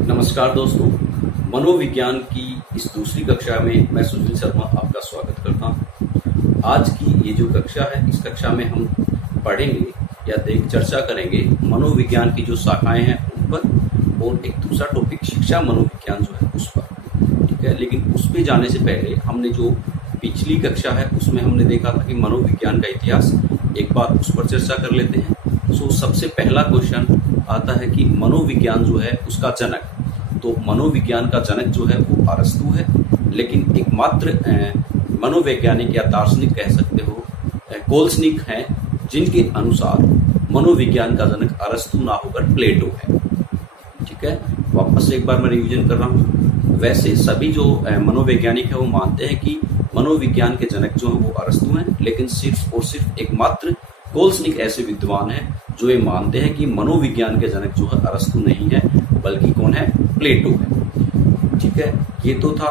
नमस्कार दोस्तों, मनोविज्ञान की इस दूसरी कक्षा में मैं सुशील शर्मा आपका स्वागत करता हूं। आज की ये जो कक्षा है, इस कक्षा में हम पढ़ेंगे या चर्चा करेंगे मनोविज्ञान की जो शाखाएं हैं उन पर, और एक दूसरा टॉपिक शिक्षा मनोविज्ञान जो है उस पर। ठीक है, लेकिन उस पर जाने से पहले हमने जो पिछली कक्षा है उसमें हमने देखा था कि मनोविज्ञान का इतिहास, एक बार उस पर चर्चा कर लेते हैं। सबसे पहला क्वेश्चन आता है कि मनोविज्ञान जो है उसका जनक, तो मनोविज्ञान का जनक जो है वो अरस्तु है, लेकिन एकमात्र मनोवैज्ञानिक या दार्शनिक कह सकते हो कोल्सनिक हैं, जिनके अनुसार मनोविज्ञान का जनक अरस्तु ना होकर प्लेटो है। ठीक है, वापस से एक बार मैं रिवीजन कर रहा हूँ। वैसे सभी जो मनोवैज्ञानिक है वो मानते हैं कि मनोविज्ञान के जनक जो है वो अरस्तु हैं, लेकिन सिर्फ और सिर्फ एकमात्र कोल्सनिक ऐसे विद्वान हैं जो ये मानते हैं कि मनोविज्ञान के जनक जो है अरस्तु नहीं है, बल्कि कौन है, प्लेटो है। ठीक है, ये तो था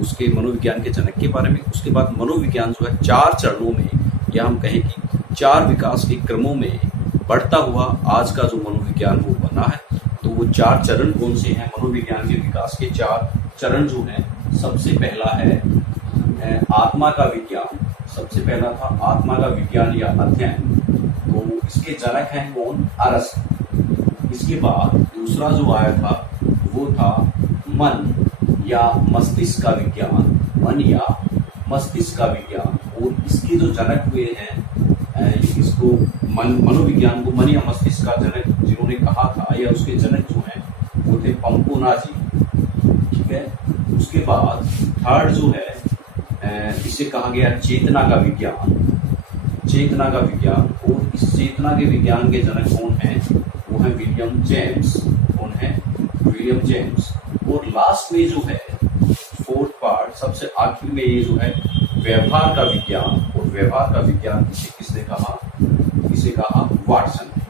उसके मनोविज्ञान के जनक के बारे में। उसके बाद मनोविज्ञान जो है 4 चरणों में, या हम कहें कि 4 विकास के क्रमों में बढ़ता हुआ आज का जो मनोविज्ञान वो बना है। तो वो 4 चरण कौन से हैं मनोविज्ञान के विकास के? 4 चरण जो हैं, सबसे पहला है आत्मा का विज्ञान। सबसे पहला था आत्मा का विज्ञान या अध्ययन, तो इसके जनक हैं कौन, अरस्तु। इसके बाद दूसरा जो आया था वो था मन या मस्तिष्क का विज्ञान, मन या मस्तिष्क का विज्ञान, और इसके जो जनक हुए हैं, इसको मनोविज्ञान को मन या मस्तिष्क का जनक जिन्होंने कहा था, या उसके जनक जो हैं वो थे पंपोना जी। ठीक है, उसके बाद थर्ड जो है इसे कहा गया चेतना का विज्ञान, चेतना का विज्ञान, और इस चेतना के विज्ञान के जनक कौन हैं, वो है विलियम जेम्स। कौन है, विलियम जेम्स। और लास्ट में जो है फोर्थ पार्ट, सबसे आखिर में ये जो है व्यवहार का विज्ञान, और व्यवहार का विज्ञान इसे किसने कहा, इसे कहा वाटसन ने।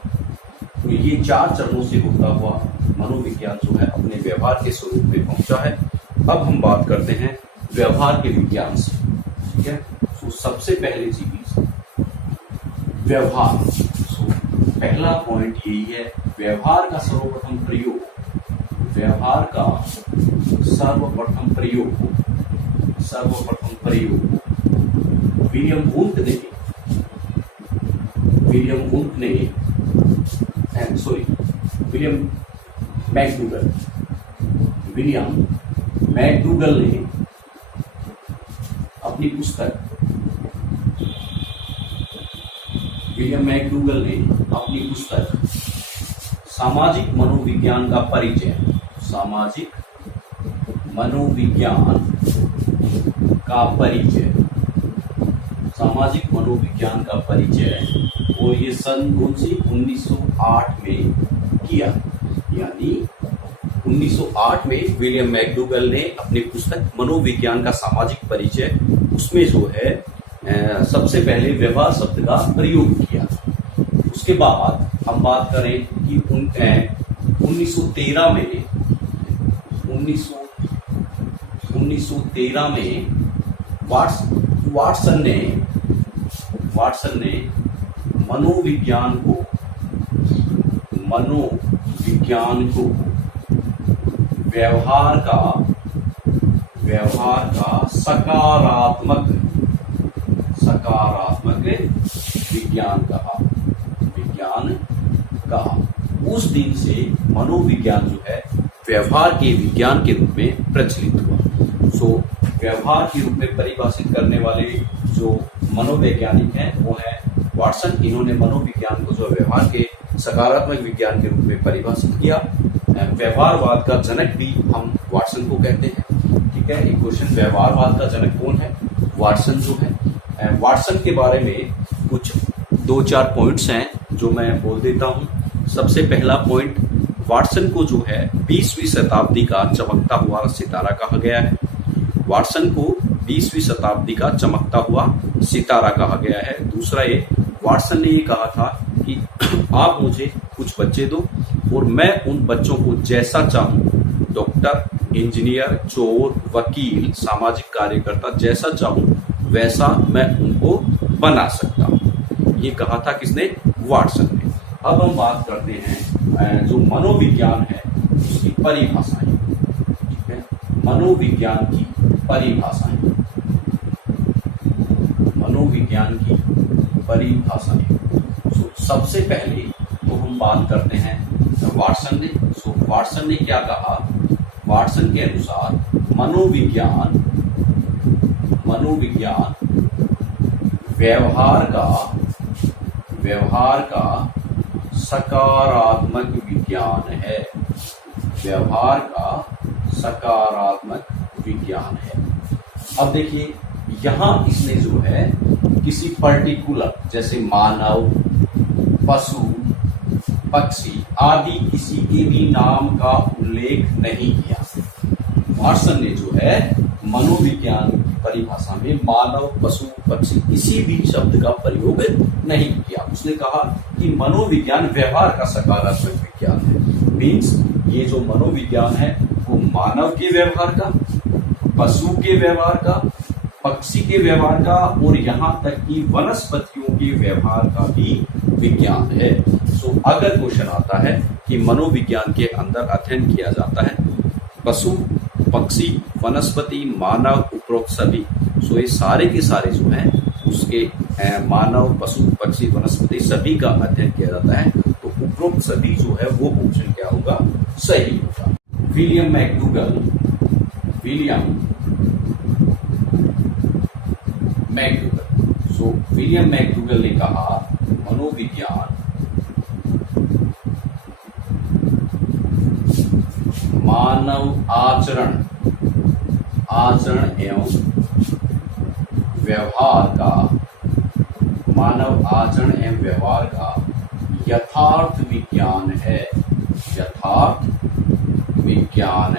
तो ये 4 चरणों से होता हुआ मनोविज्ञान जो है अपने व्यवहार के स्वरूप में पहुंचा है। अब हम बात करते हैं व्यवहार के विज्ञान से। ठीक है, तो सबसे पहली चीज व्यवहार। पहला पॉइंट यही है, व्यवहार का सर्वप्रथम प्रयोग, व्यवहार का सर्वप्रथम प्रयोग विलियम वुंट ने विलियम मैकडूगल ने अपनी पुस्तक, सामाजिक मनोविज्ञान का परिचय, सामाजिक मनोविज्ञान का परिचय, और ये सन 1908 में किया। यानी 1908 में विलियम मैकडूगल ने अपनी पुस्तक मनोविज्ञान का सामाजिक परिचय, उसमें जो है सबसे पहले व्यवहार शब्द का प्रयोग किया। उसके बाद हम बात करें कि 1913 में वाटसन ने मनोविज्ञान को व्यवहार का सकारात्मक विज्ञान कहा। उस दिन से मनोविज्ञान जो है व्यवहार के विज्ञान के रूप में प्रचलित हुआ। व्यवहार के रूप में परिभाषित करने वाले जो मनोवैज्ञानिक हैं वो है वाटसन। इन्होंने मनोविज्ञान को जो व्यवहार के सकारात्मक विज्ञान के रूप में परिभाषित किया। व्यवहारवाद का जनक भी हम वाटसन को कहते हैं। ठीक है, एक क्वेश्चन, व्यवहारवाद का जनक कौन है, वाटसन जो है। वाटसन के बारे में कुछ 2-4 पॉइंट्स हैं जो मैं बोल देता हूं। सबसे पहला पॉइंट, वाटसन को जो है 20वीं शताब्दी का चमकता हुआ सितारा कहा गया है। वाटसन को 20वीं शताब्दी का चमकता हुआ सितारा कहा गया है। दूसरा ये, वाटसन ने ये कहा था कि आप मुझे कुछ बच्चे दो और मैं उन बच्चों को जैसा चाहूं, डॉक्टर, इंजीनियर, चोर, वकील, सामाजिक कार्यकर्ता, जैसा चाहूं वैसा मैं उनको बना सकता हूं। ये कहा था किसने, वाटसन ने। अब हम बात करते हैं जो मनोविज्ञान है उसकी परिभाषाएं, ठीक है, मनोविज्ञान की परिभाषाएं, मनोविज्ञान की परिभाषाएं। सबसे पहले तो हम बात करते हैं वाटसन ने। वाटसन ने क्या कहा? वाटसन के अनुसार मनोविज्ञान व्यवहार का सकारात्मक विज्ञान है। व्यवहार का सकारात्मक विज्ञान है। अब देखिए यहां इसने जो है किसी पर्टिकुलर, जैसे मानव, पशु, पक्षी आदि किसी के भी नाम का उल्लेख नहीं किया। वाटसन ने जो है मनोविज्ञान की परिभाषा में मानव, पशु, पक्षी किसी भी शब्द का प्रयोग नहीं किया। उसने कहा कि मनोविज्ञान व्यवहार का सकारात्मक विज्ञान है। मीन्स ये जो मनोविज्ञान है वो मानव के व्यवहार का, पशु के व्यवहार का, पक्षी के व्यवहार का और यहाँ तक कि वनस्पतियों के व्यवहार का भी विज्ञान है। सो अगर क्वेश्चन आता है कि मनोविज्ञान के अंदर अध्ययन किया जाता है पशु, पक्षी, वनस्पति, मानव, उपरोक्त सभी, सो ये सारे के सारे जो हैं उसके मानव, पशु, पक्षी, वनस्पति सभी का अध्ययन किया जाता है, तो उपरोक्त सभी जो है वो ऑप्शन क्या होगा? सही होगा। विलियम मैकडूगल विलियम मैकडूगल ने कहा मनोविज्ञान मानव आचरण एवं व्यवहार का यथार्थ विज्ञान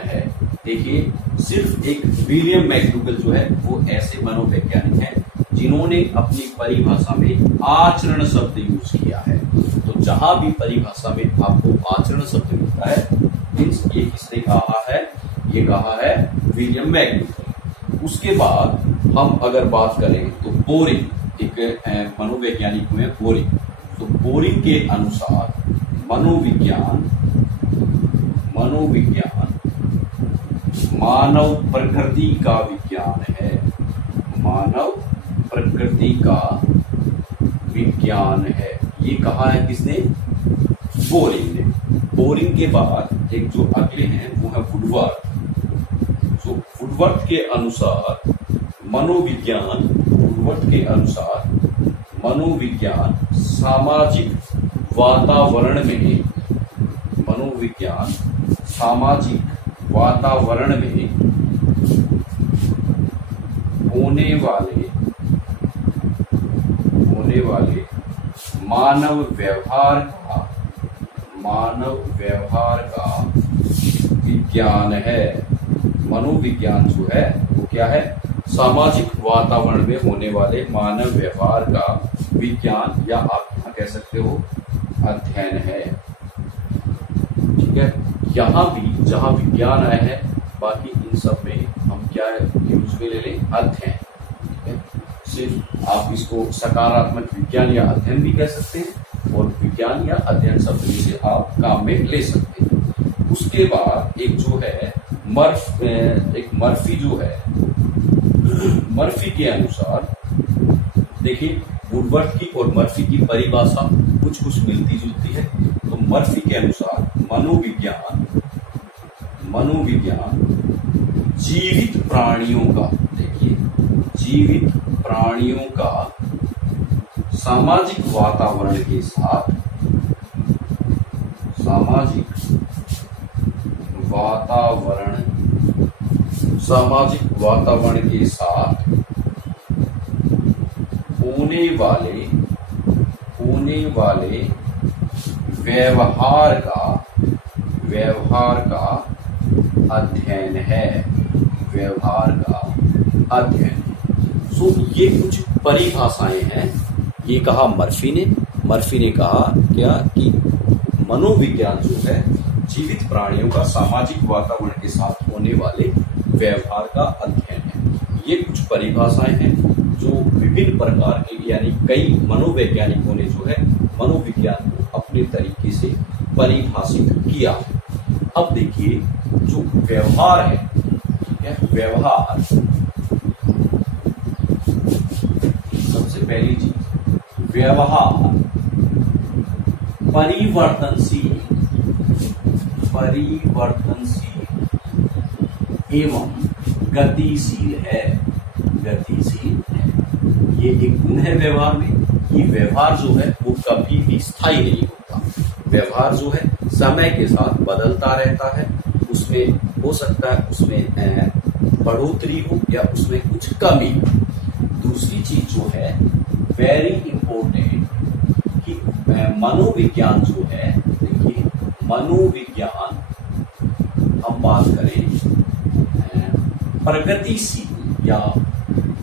है। देखिए सिर्फ एक विलियम मैकडूगल जो है वो ऐसे मनोवैज्ञानिक हैं जिन्होंने अपनी परिभाषा में आचरण शब्द यूज किया है। तो जहां भी परिभाषा में आपको आचरण शब्द मिलता है मीन्स ये किसने कहा है? ये कहा है विलियम मैकडूगल। उसके बाद हम अगर बात करें तो बोरिंग एक मनोवैज्ञानिक हुए बोरिंग। तो बोरिंग के अनुसार मनोविज्ञान मानव प्रकृति का विज्ञान है। मानव प्रकृति का विज्ञान है। ये कहा है किसने? बोरिंग ने। बोरिंग के बाद एक जो अगले हैं वो है वुडवर्थ। तो वुडवर्थ के अनुसार मनोविज्ञान सामाजिक वातावरण में होने वाले मानव व्यवहार का विज्ञान है। मनोविज्ञान जो है वो क्या है? सामाजिक वातावरण में होने वाले मानव व्यवहार का विज्ञान, या आप यहाँ कह सकते हो अध्ययन है। ठीक है, यहाँ भी जहाँ विज्ञान आया है बाकी इन सब में हम क्या यूज में ले लें? अध्ययन। ठीक है, सिर्फ आप इसको सकारात्मक विज्ञान या अध्ययन भी कह सकते हैं और विज्ञान या अध्ययन शब्द से आप काम में ले सकते हैं। उसके बाद एक जो है मर्फी जो है, मर्फी के अनुसार देखिए वुडवर्थ की और मर्फी की परिभाषा कुछ मिलती जुलती है। तो मर्फी के अनुसार मनोविज्ञान जीवित प्राणियों का सामाजिक वातावरण के साथ होने वाले व्यवहार का अध्ययन है। सो ये कुछ परिभाषाएं हैं। ये कहा मर्फी ने कहा क्या कि मनोविज्ञान जो है जीवित प्राणियों का सामाजिक वातावरण के साथ होने वाले व्यवहार का अध्ययन है। ये कुछ परिभाषाएं हैं जो विभिन्न प्रकार के यानी कई मनोवैज्ञानिकों ने जो है मनोविज्ञान को अपने तरीके से परिभाषित किया। अब देखिए जो व्यवहार है, ठीक है, व्यवहार सबसे पहली चीज, व्यवहार परिवर्तनशील एवं गतिशील है। ये एक गुण है व्यवहार में कि व्यवहार जो है वो कभी भी स्थायी नहीं होता। व्यवहार जो है समय के साथ बदलता रहता है। उसमें हो सकता है उसमें बढ़ोतरी हो या उसमें कुछ कमी हो। दूसरी चीज जो है वेरी इंपॉर्टेंट कि मनोविज्ञान जो है, देखिए मनोविज्ञान हम बात करें प्रगतिशील या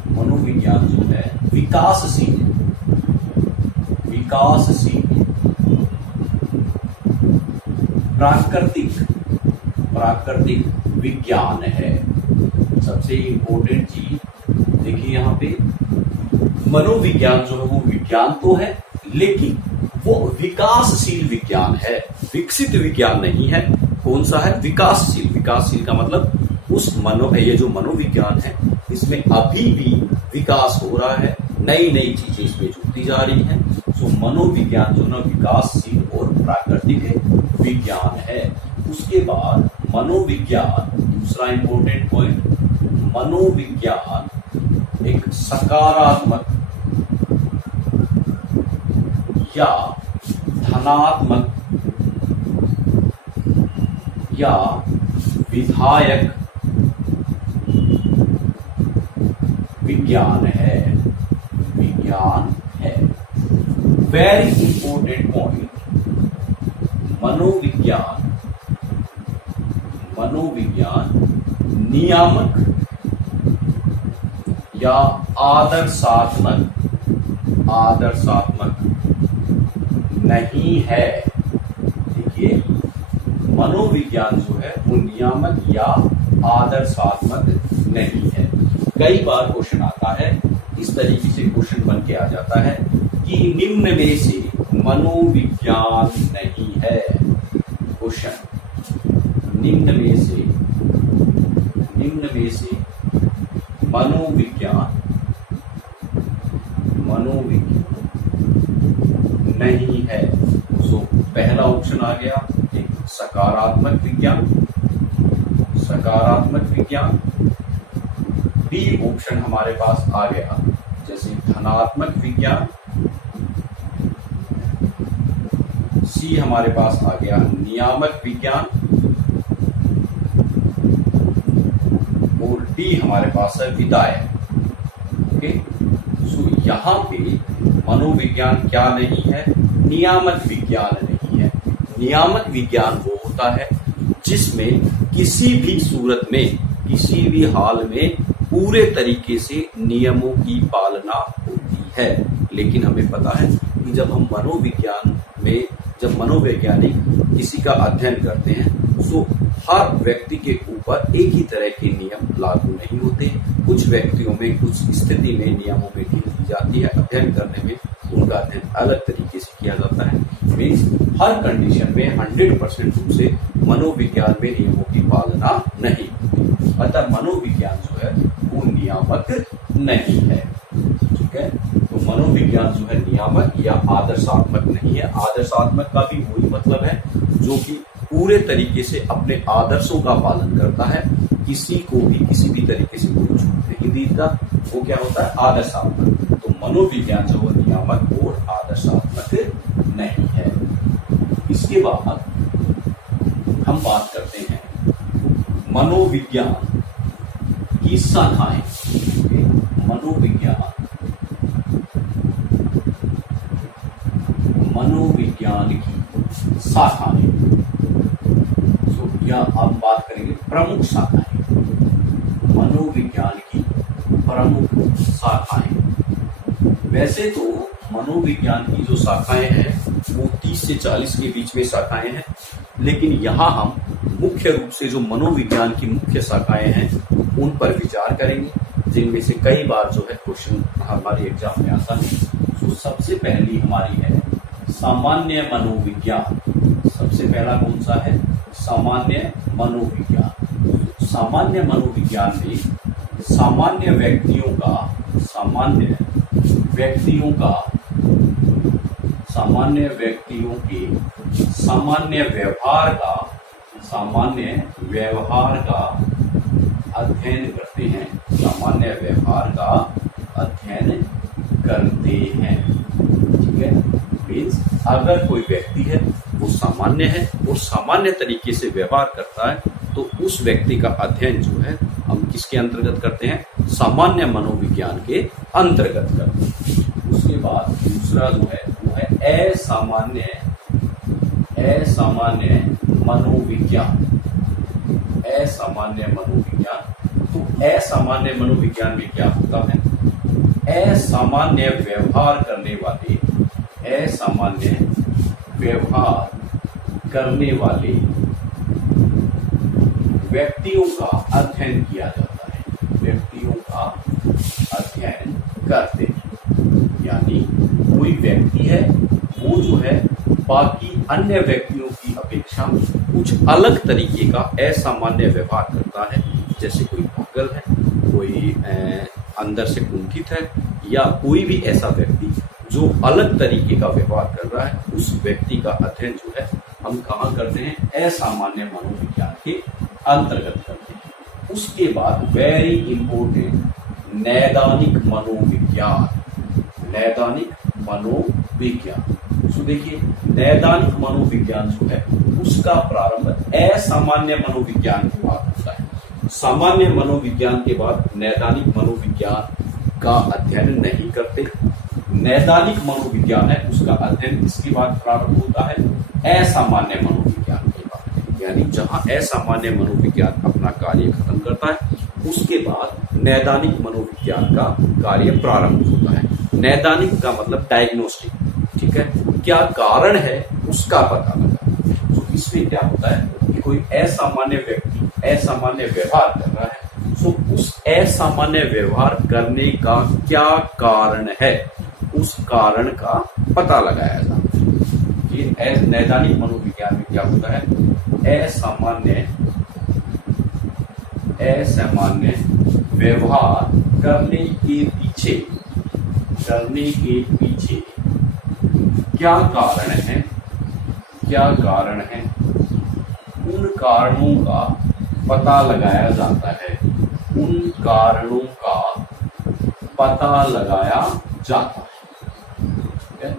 मनोविज्ञान जो है विकासशील प्राकृतिक विज्ञान है। सबसे इम्पोर्टेंट चीज देखिए यहाँ पे, मनोविज्ञान जो है वो विज्ञान तो है लेकिन वो विकासशील विज्ञान है, विकसित विज्ञान नहीं है। कौन सा है? विकासशील का मतलब ये जो मनोविज्ञान है इसमें अभी भी विकास हो रहा है, नई नई चीजें इसमें जुड़ती जा रही हैं। तो मनोविज्ञान जो ना विकासशील और प्राकृतिक विज्ञान है। उसके बाद मनोविज्ञान, दूसरा इंपॉर्टेंट पॉइंट, मनोविज्ञान एक सकारात्मक या धनात्मक या विधायक विज्ञान है। वेरी इंपॉर्टेंट पॉइंट, मनोविज्ञान नियामक या आदर्शात्मक नहीं है। देखिए मनोविज्ञान जो है वो नियामक या आदर्शात्मक नहीं है। कई बार क्वेश्चन आता है, इस तरीके से क्वेश्चन बन के आ जाता है कि निम्न में से मनोविज्ञान नहीं है। क्वेश्चन, निम्न में से मनोविज्ञान नहीं है। सो पहला ऑप्शन आ गया एक सकारात्मक विज्ञान। बी ऑप्शन हमारे पास आ गया जैसे धनात्मक विज्ञान। सी हमारे पास आ गया नियामक विज्ञान और डी हमारे पास है विधायक। ओके, सो यहां पे मनोविज्ञान क्या नहीं है? नियामक विज्ञान नहीं है। नियामक विज्ञान वो होता है जिसमें किसी भी सूरत में, किसी भी हाल में पूरे तरीके से नियमों की पालना होती है। लेकिन हमें पता है कि जब हम जब मनोवैज्ञानिक किसी का अध्ययन करते हैं तो हर व्यक्ति के ऊपर एक ही तरह के नियम लागू नहीं होते। कुछ व्यक्तियों में, कुछ स्थिति में नियमों में ढील दी जाती है। अध्ययन करने में उनका अध्ययन अलग तरीके से किया जाता है। मीन्स हर कंडीशन में 100% रूप से मनोविज्ञान में नियमों की पालना नहीं होती। अतः मनोविज्ञान जो है वो नियामक नहीं है। ठीक है, तो मनोविज्ञान जो है नियामक या आदर्शात्मक नहीं है। आदर्शात्मक का भी वही मतलब है जो कि पूरे तरीके से अपने आदर्शों का पालन करता है, किसी को भी किसी भी तरीके से कोई छूट नहीं देता, वो क्या होता है? आदर्शात्मक। तो मनोविज्ञान जो है नियामक और आदर्शात्मक नहीं है। इसके बाद हम बात करते हैं मनोविज्ञान की शाखाएं। मनोविज्ञान की शाखाएं, या आप बात करेंगे प्रमुख शाखाएं। मनोविज्ञान की प्रमुख शाखाएं। वैसे तो मनोविज्ञान की जो शाखाएं हैं वो 30 से 40 के बीच में शाखाएं हैं, लेकिन यहाँ हम मुख्य रूप से जो मनोविज्ञान की मुख्य शाखाएं हैं उन पर विचार करेंगे, जिनमें से कई बार जो है क्वेश्चन हमारे एग्जाम में आता है। तो सबसे पहली हमारी है सामान्य मनोविज्ञान। सबसे पहला कौन सा है? सामान्य मनोविज्ञान। सामान्य मनोविज्ञान में सामान्य व्यक्तियों के सामान्य व्यवहार का अध्ययन करते हैं। सामान्य व्यवहार का अध्ययन करते हैं। ठीक है, मीन्स अगर कोई व्यक्ति है वो सामान्य है और सामान्य तरीके से व्यवहार करता है तो उस व्यक्ति का अध्ययन जो है हम किसके अंतर्गत करते हैं? सामान्य मनोविज्ञान के अंतर्गत करते हैं। उसके बाद दूसरा जो है वो है असामान्य मनोविज्ञान। असामान्य मनोविज्ञान। तो असामान्य मनोविज्ञान में क्या होता है? असामान्य व्यवहार करने वाले व्यक्तियों का अध्ययन किया जाता है। व्यक्तियों का अध्ययन करते हैं, यानी कोई व्यक्ति है वो जो है बाकी अन्य व्यक्तियों की अपेक्षा कुछ अलग तरीके का असामान्य व्यवहार करता है। जैसे कोई पागल है, कोई अंदर से कुंठित है, या कोई भी ऐसा व्यक्ति जो अलग तरीके का व्यवहार कर रहा है, उस व्यक्ति का अध्ययन जो है हम कहाँ करते हैं? असामान्य मनोविज्ञान के अंतर्गत करते हैं। उसके बाद वेरी इंपोर्टेंट नैदानिक मनोविज्ञान। नैदानिक मनोविज्ञान। तो देखिए, नैदानिक मनोविज्ञान जो है उसका प्रारंभ असामान्य मनोविज्ञान के बाद होता है। सामान्य मनोविज्ञान के बाद नैदानिक मनोविज्ञान का अध्ययन नहीं करते। नैदानिक मनोविज्ञान है उसका अध्ययन इसके बाद प्रारंभ होता है असामान्य मनोविज्ञान के बाद। यानी जहां असामान्य मनोविज्ञान अपना कार्य खत्म करता है उसके बाद नैदानिक मनोविज्ञान का कार्य प्रारंभ होता है। नैदानिक का मतलब डायग्नोस्टिक। ठीक है, क्या कारण है उसका पता लगा। तो इसमें क्या होता है कि कोई असामान्य व्यक्ति असामान्य व्यवहार कर रहा है, तो उस असामान्य व्यवहार करने का क्या कारण है, उस कारण का पता लगाया जाता है। ये नैदानिक मनोविज्ञान में क्या होता है? असामान्य व्यवहार करने के पीछे क्या कारण है, उन कारणों का पता लगाया जाता है। उन कारणों का पता लगाया जाता है।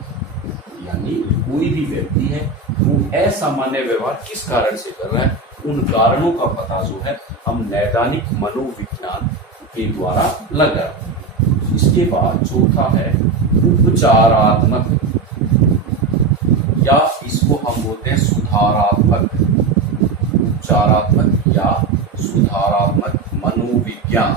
यानी कोई भी व्यक्ति है वो असामान्य व्यवहार किस कारण से कर रहा है, उन कारणों का पता जो है हम नैदानिक मनोविज्ञान के द्वारा लगा। इसके बाद चौथा है उपचारात्मक, या इसको हम बोलते हैं सुधारात्मक। उपचारात्मक या सुधारात्मक मनोविज्ञान।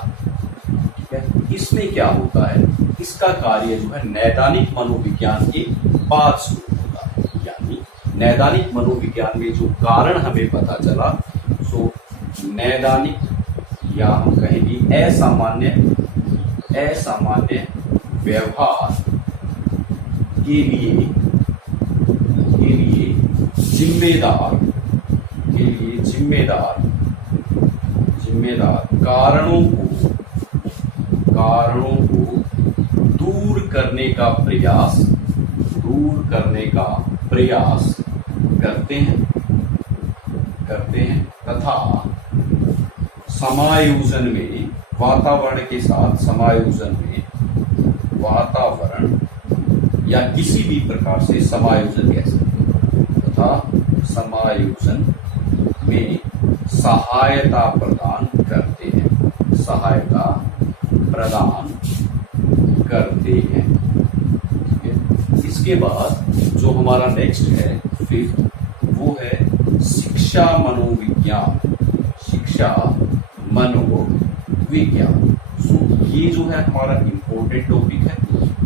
ठीक है, इसमें क्या होता है? इसका कार्य जो है नैदानिक मनोविज्ञान के बाद शुरू होता है। यानी नैदानिक मनोविज्ञान में जो कारण हमें पता चला, सो नैदानिक या हम कहेंगे असामान्य व्यवहार के लिए जिम्मेदार कारणों को दूर करने का प्रयास करते हैं तथा समायोजन में वातावरण के साथ वातावरण या किसी भी प्रकार से समायोजन कह सकते हैं, तथा समायोजन में सहायता प्रदान करते हैं। ठीक है, इसके बाद जो हमारा नेक्स्ट है फिफ्थ, वो है शिक्षा मनोविज्ञान। सो ये जो है हमारा इम्पोर्टेंट टॉपिक है।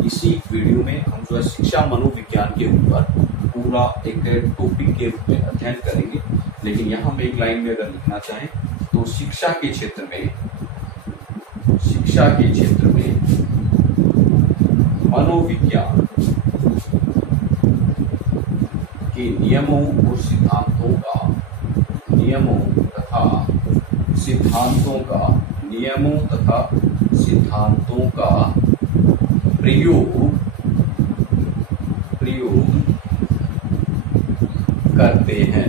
इसी वीडियो में हम जो है शिक्षा मनोविज्ञान के ऊपर पूरा एक टॉपिक के रूप में अध्ययन करेंगे। लेकिन यहाँ हम एक लाइन में अगर लिखना चाहें तो शिक्षा के क्षेत्र में मनोविज्ञान के नियमों और सिद्धांतों का नियमों तथा सिद्धांतों का प्रयोग करते हैं।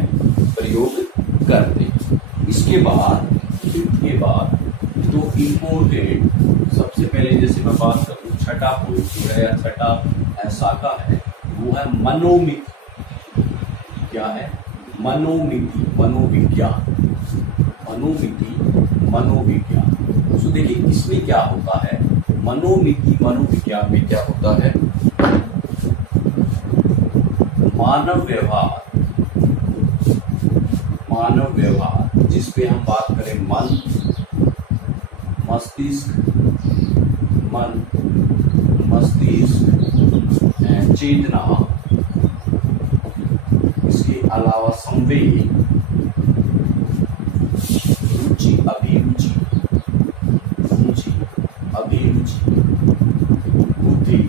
इसके बाद तो इम्पोर्टेंट सबसे पहले जैसे मैं बात करूँ छठा पॉइंट जो है या छठा शाखा है वो है मनोमिति। क्या है? मनोमिति, मनोविज्ञान। तो देखिए इसमें क्या होता है, मनोविज्ञान में क्या होता है, मानव व्यवहार जिस पे हम बात करें मन, मस्तिष्क चेतना, इसके अलावा संवेग, रुचि अभिरुचि, बुद्धि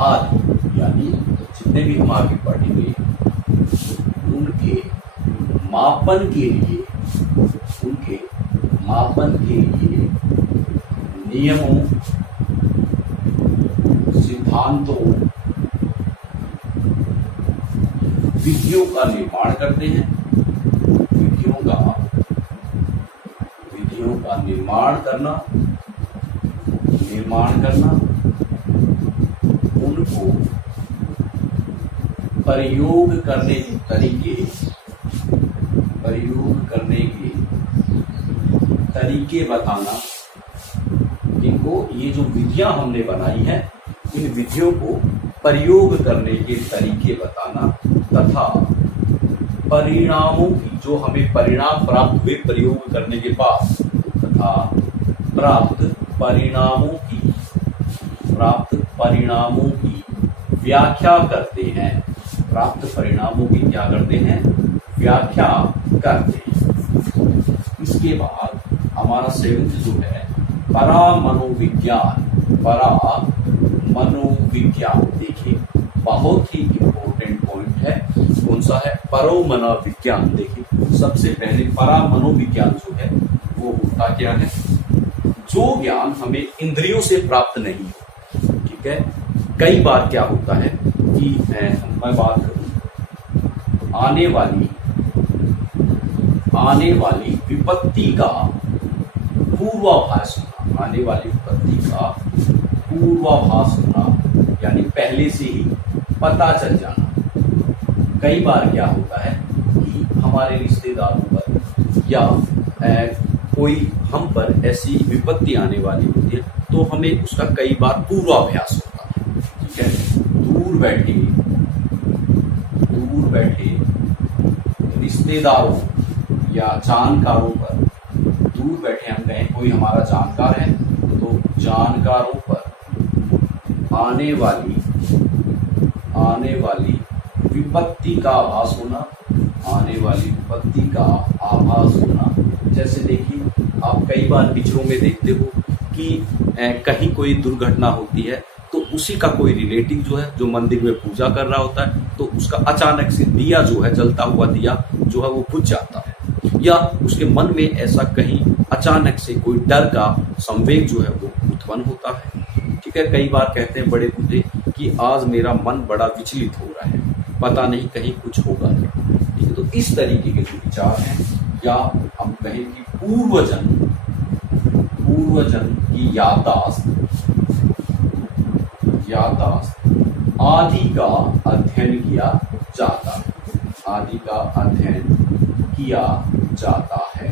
आदि, यानी जितने भी हम आगे पढ़ेंगे उनके मापन के लिए नियमों, सिद्धांतों, विधियों का निर्माण करते हैं। विधियों का निर्माण करना, उनको प्रयोग करने के तरीके बताना। इनको ये जो विधियां हमने बनाई हैं इन विधियों को प्रयोग करने के तरीके बताना तथा परिणामों की, जो हमें परिणाम प्राप्त हुए प्रयोग करने के बाद, तथा प्राप्त परिणामों की व्याख्या करते हैं। व्याख्या करते हैं। इसके बाद हमारा सेवंथ जो है परामनोविज्ञान। देखिए बहुत ही इंपॉर्टेंट पॉइंट है। कौन सा है? परोमनोविज्ञान। देखिए सबसे पहले परामनोविज्ञान जो है वो होता क्या है, जो ज्ञान हमें इंद्रियों से प्राप्त नहीं हो। ठीक है, कई बार क्या होता है कि मैं बात करूं आने वाली विपत्ति का पूर्वाभास होना, यानी पहले से ही पता चल जाना। कई बार क्या होता है कि हमारे रिश्तेदारों पर या कोई हम पर ऐसी विपत्ति आने वाली होती है तो हमें उसका कई बार पूर्वाभ्यास होता है। ठीक है, दूर बैठे रिश्तेदारों या जानकारों पर, दूर बैठे हम कहें कोई हमारा जानकार है तो जानकारों पर आने वाली विपत्ति का आभास होना। जैसे देखिए आप कई बार पिक्चरों में देखते हो कि कहीं कोई दुर्घटना होती है तो उसी का कोई रिलेटिव जो है जो मंदिर में पूजा कर रहा होता है तो उसका अचानक से दिया जो है, जलता हुआ दिया जो है वो बुझ जाता है, या उसके मन में ऐसा कहीं अचानक से कोई डर का संवेग जो है वो उत्पन्न होता है। ठीक है, कई बार कहते हैं बड़े बूढ़े कि आज मेरा मन बड़ा विचलित हो रहा है, पता नहीं कहीं कुछ होगा क्या। ठीक है, तो इस तरीके के जो विचार हैं, या हम कहें कि पूर्वजन की याददाश्त आदि का अध्ययन किया जाता है।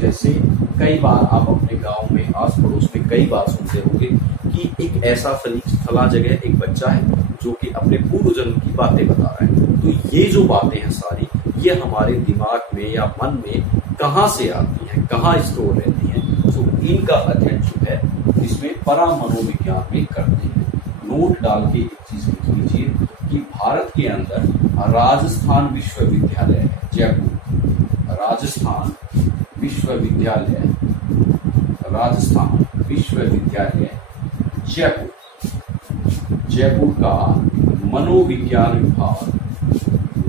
जैसे कई बार आप अपने गांव में आस पड़ोस में कई बार सुनते होंगे कि एक ऐसा फला जगह एक बच्चा है जो कि अपने पूर्वजन्म की बातें बता रहा है। तो ये जो बातें हैं सारी, ये हमारे दिमाग में या मन में कहाँ से आती हैं, कहाँ स्टोर रहती हैं, तो इनका अध्ययन जो है इसमें परामनोविज्ञान में करते हैं। नोट डाल के एक चीज लिख लीजिए कि भारत के अंदर राजस्थान विश्वविद्यालय है, जयपुर राजस्थान विश्वविद्यालय जयपुर का मनोविज्ञान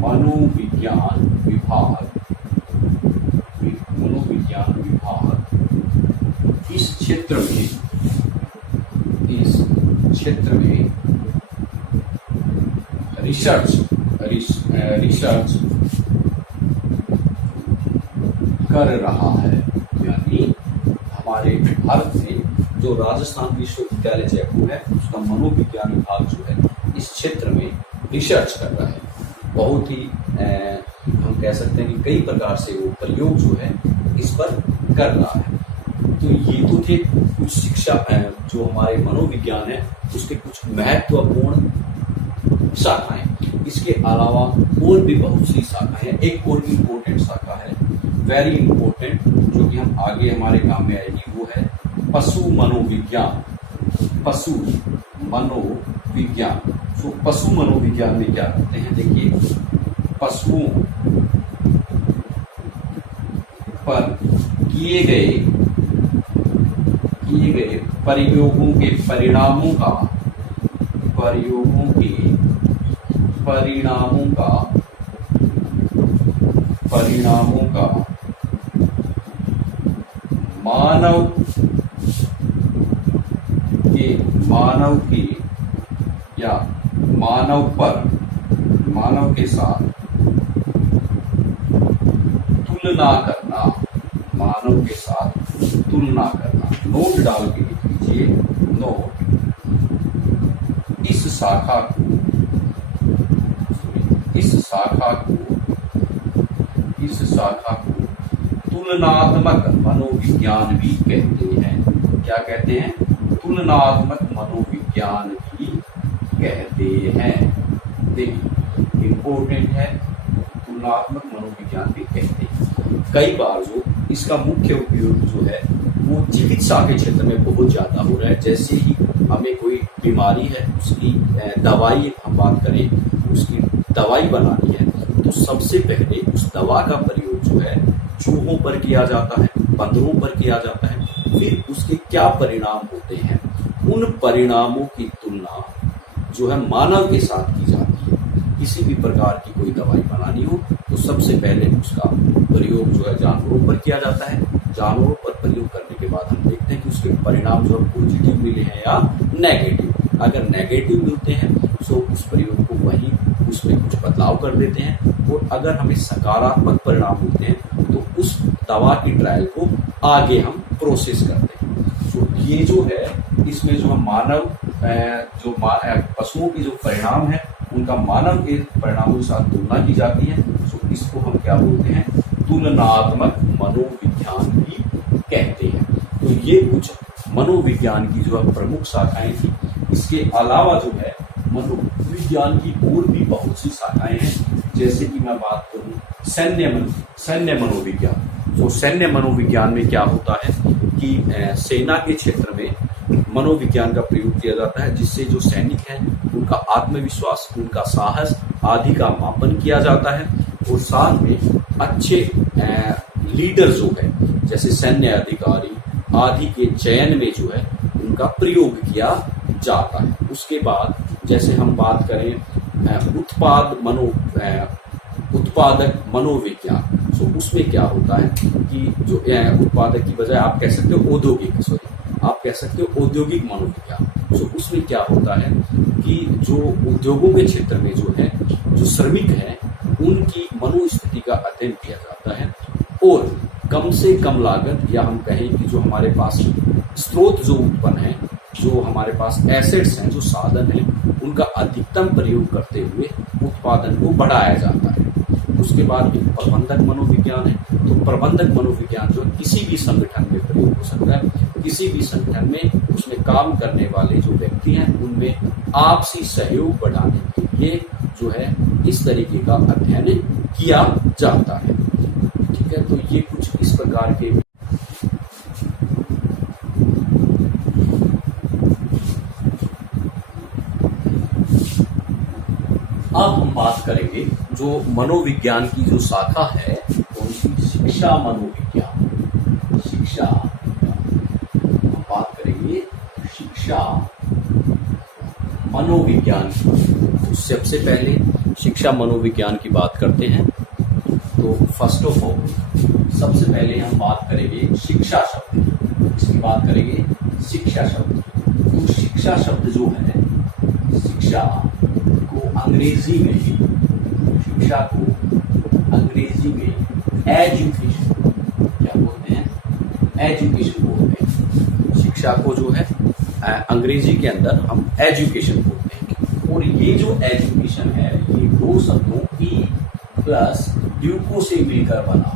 मनोविज्ञान विभाग, मनोविज्ञान विभाग इस क्षेत्र में रिसर्च कर रहा है। यानी हमारे भारत में जो राजस्थान विश्वविद्यालय जयपुर है उसका मनोविज्ञान विभाग जो है इस क्षेत्र में रिसर्च कर रहा है। बहुत ही हम कह सकते हैं कि कई प्रकार से वो प्रयोग जो है इस पर कर रहा है। तो ये तो थे कुछ शिक्षा जो हमारे मनोविज्ञान है उसके कुछ महत्वपूर्ण शाखाएं। इसके अलावा और भी बहुत सी शाखाएं हैं। एक और भी इम्पोर्टेंट शाखा है, वेरी इंपॉर्टेंट, जो कि हम आगे हमारे काम में आएगी, वो है पशु मनोविज्ञान। पशु मनोविज्ञान। तो पशु मनोविज्ञान में क्या करते हैं, देखिए, पशुओं पर किए गए प्रयोगों के परिणामों का मानव के साथ तुलना करना। नोट डाल के लिख लीजिए, नोट, इस शाखा को तुलनात्मक मनोविज्ञान भी कहते हैं। क्या कहते हैं? तुलनात्मक मनोविज्ञान भी कहते हैं। देखिए, इंपॉर्टेंट है, तुलनात्मक मनोविज्ञान भी कहते हैं। कई बार जो इसका मुख्य उपयोग जो है वो चिकित्सा के क्षेत्र में बहुत ज्यादा हो रहा है। जैसे ही हमें कोई बीमारी है, उसकी दवाई हम बात करें, उसकी दवाई बनानी है, तो सबसे पहले उस दवा का प्रयोग जो है चूहों पर किया जाता है, बंदरों पर किया जाता है। फिर उसके क्या परिणाम होते हैं, उन परिणामों की तुलना जो है मानव के साथ की जाती है। किसी भी प्रकार की कोई दवाई बनानी हो तो सबसे पहले उसका प्रयोग जो है जानवरों पर किया जाता है। जानवरों पर प्रयोग करने के बाद हम देखते हैं कि उसके परिणाम जो पॉजिटिव मिले हैं या नेगेटिव। अगर नेगेटिव मिलते हैं तो उस प्रयोग को वहीं उसमें कुछ बदलाव कर देते हैं, और अगर हमें सकारात्मक परिणाम मिलते हैं तो उस दवा की ट्रायल को आगे हम प्रोसेस करते हैं। तो ये जो है इसमें जो मानव पशुओं की जो परिणाम है उनका मानव के परिणामों के साथ तुलना की जाती है। तो इसको हम क्या बोलते हैं? तुलनात्मक मनोविज्ञान भी कहते हैं। तो ये कुछ मनोविज्ञान की जो है प्रमुख शाखाएं थी। इसके अलावा जो है मनोविज्ञान की और भी बहुत सी शाखाएं हैं। जैसे कि मैं बात करूं सैन्य मनोविज्ञान। तो सैन्य मनोविज्ञान में क्या होता है कि सेना के क्षेत्र में मनोविज्ञान का प्रयोग किया जाता है, जिससे जो सैनिक हैं उनका आत्मविश्वास, उनका साहस आदि का मापन किया जाता है। और साथ में अच्छे लीडर जो है, जैसे सैन्य अधिकारी आदि के चयन में जो है उनका प्रयोग किया जाता है। उसके बाद जैसे हम बात करें उत्पादक मनोविज्ञान, तो उसमें क्या होता है कि जो उत्पादक की बजाय आप कह सकते हो औद्योगिक मनोविज्ञान। तो उसमें क्या होता है कि जो उद्योगों के क्षेत्र में जो है जो श्रमिक हैं उनकी मनोस्थिति का अध्ययन किया जाता है, और कम से कम लागत, या हम कहें कि जो हमारे पास स्रोत जो उत्पन्न है, जो हमारे पास एसेट्स हैं, जो साधन हैं, उनका अधिकतम प्रयोग करते हुए उत्पादन को बढ़ाया जाता है। उसके बाद एक प्रबंधक मनोविज्ञान है। तो प्रबंधक मनोविज्ञान जो किसी भी संगठन में प्रयोग हो सकता है। किसी भी संगठन में उसमें काम करने वाले जो व्यक्ति हैं उनमें आपसी सहयोग बढ़ाने के लिए जो है इस तरीके का अध्ययन किया जाता है। ठीक है, तो ये कुछ इस प्रकार के अब हम बात करेंगे जो मनोविज्ञान की जो शाखा है कौन सी? शिक्षा मनोविज्ञान। हम बात करेंगे शिक्षा मनोविज्ञान की। तो सबसे पहले शिक्षा मनोविज्ञान की बात करते हैं तो फर्स्ट ऑफ ऑल सबसे पहले हम बात करेंगे शिक्षा शब्द। इसकी बात करेंगे शिक्षा शब्द। तो शिक्षा शब्द जो है, शिक्षा को अंग्रेजी में, शिक्षा को अंग्रेजी में एजुकेशन क्या बोलते हैं? एजुकेशन बोलते हैं। शिक्षा को जो है अंग्रेजी के अंदर हम एजुकेशन बोलते हैं। और ये जो एजुकेशन है ये दो शब्दों ई प्लस ड्यूको से मिलकर बना,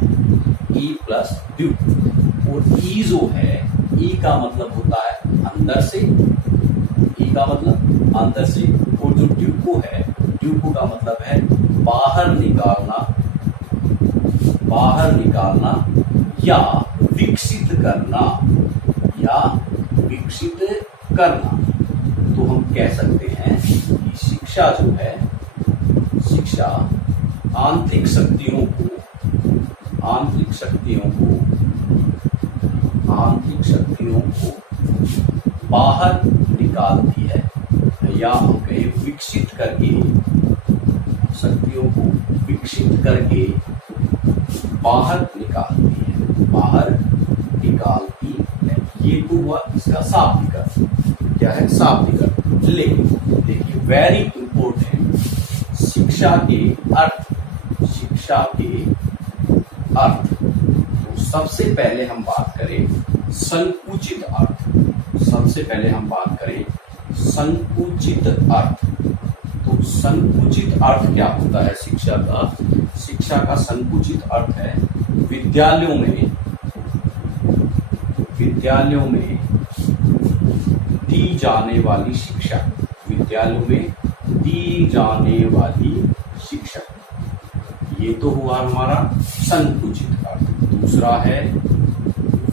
ई प्लस ड्यूको। और ई जो है, ई का मतलब होता है अंदर से, ई का मतलब अंदर से। और जो ड्यूको है, ड्यूको का मतलब है बाहर निकालना, बाहर निकालना या विकसित करना, या विकसित करना। तो हम कह सकते हैं कि शिक्षा जो है, शिक्षा आंतरिक शक्तियों को, आंतरिक शक्तियों को, आंतरिक शक्तियों को बाहर निकालती है, या हम कहें विकसित करके, शक्तियों को विकसित करके बाहर निकालती है, बाहर निकालती है। ये तो हुआ इसका शाब्दिक अर्थ। क्या है? शाब्दिक अर्थ। लेकिन देखिए वेरी इंपॉर्टेंट, शिक्षा के अर्थ, शिक्षा के अर्थ। तो सबसे पहले हम बात करें संकुचित अर्थ। सबसे पहले हम बात करें संकुचित अर्थ। तो संकुचित अर्थ क्या होता है शिक्षा का? शिक्षा का संकुचित अर्थ है विद्यालयों में, विद्यालयों में दी जाने वाली शिक्षा, विद्यालयों में दी जाने वाली शिक्षा। ये तो हुआ हमारा संकुचित अर्थ। दूसरा है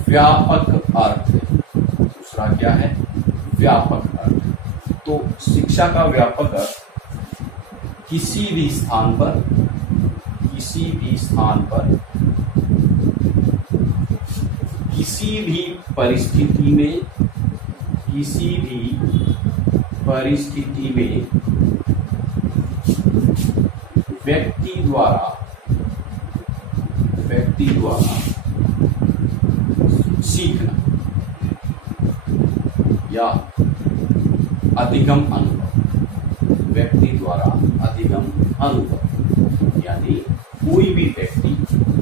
व्यापक अर्थ। दूसरा क्या है? व्यापक अर्थ। तो शिक्षा का व्यापक अर्थ किसी भी स्थान पर, किसी भी स्थान पर, किसी भी परिस्थिति में, किसी भी परिस्थिति में व्यक्ति द्वारा, व्यक्ति द्वारा सीखना या अधिगम अनुभव, व्यक्ति द्वारा अधिगम अनुभव। यानी कोई भी व्यक्ति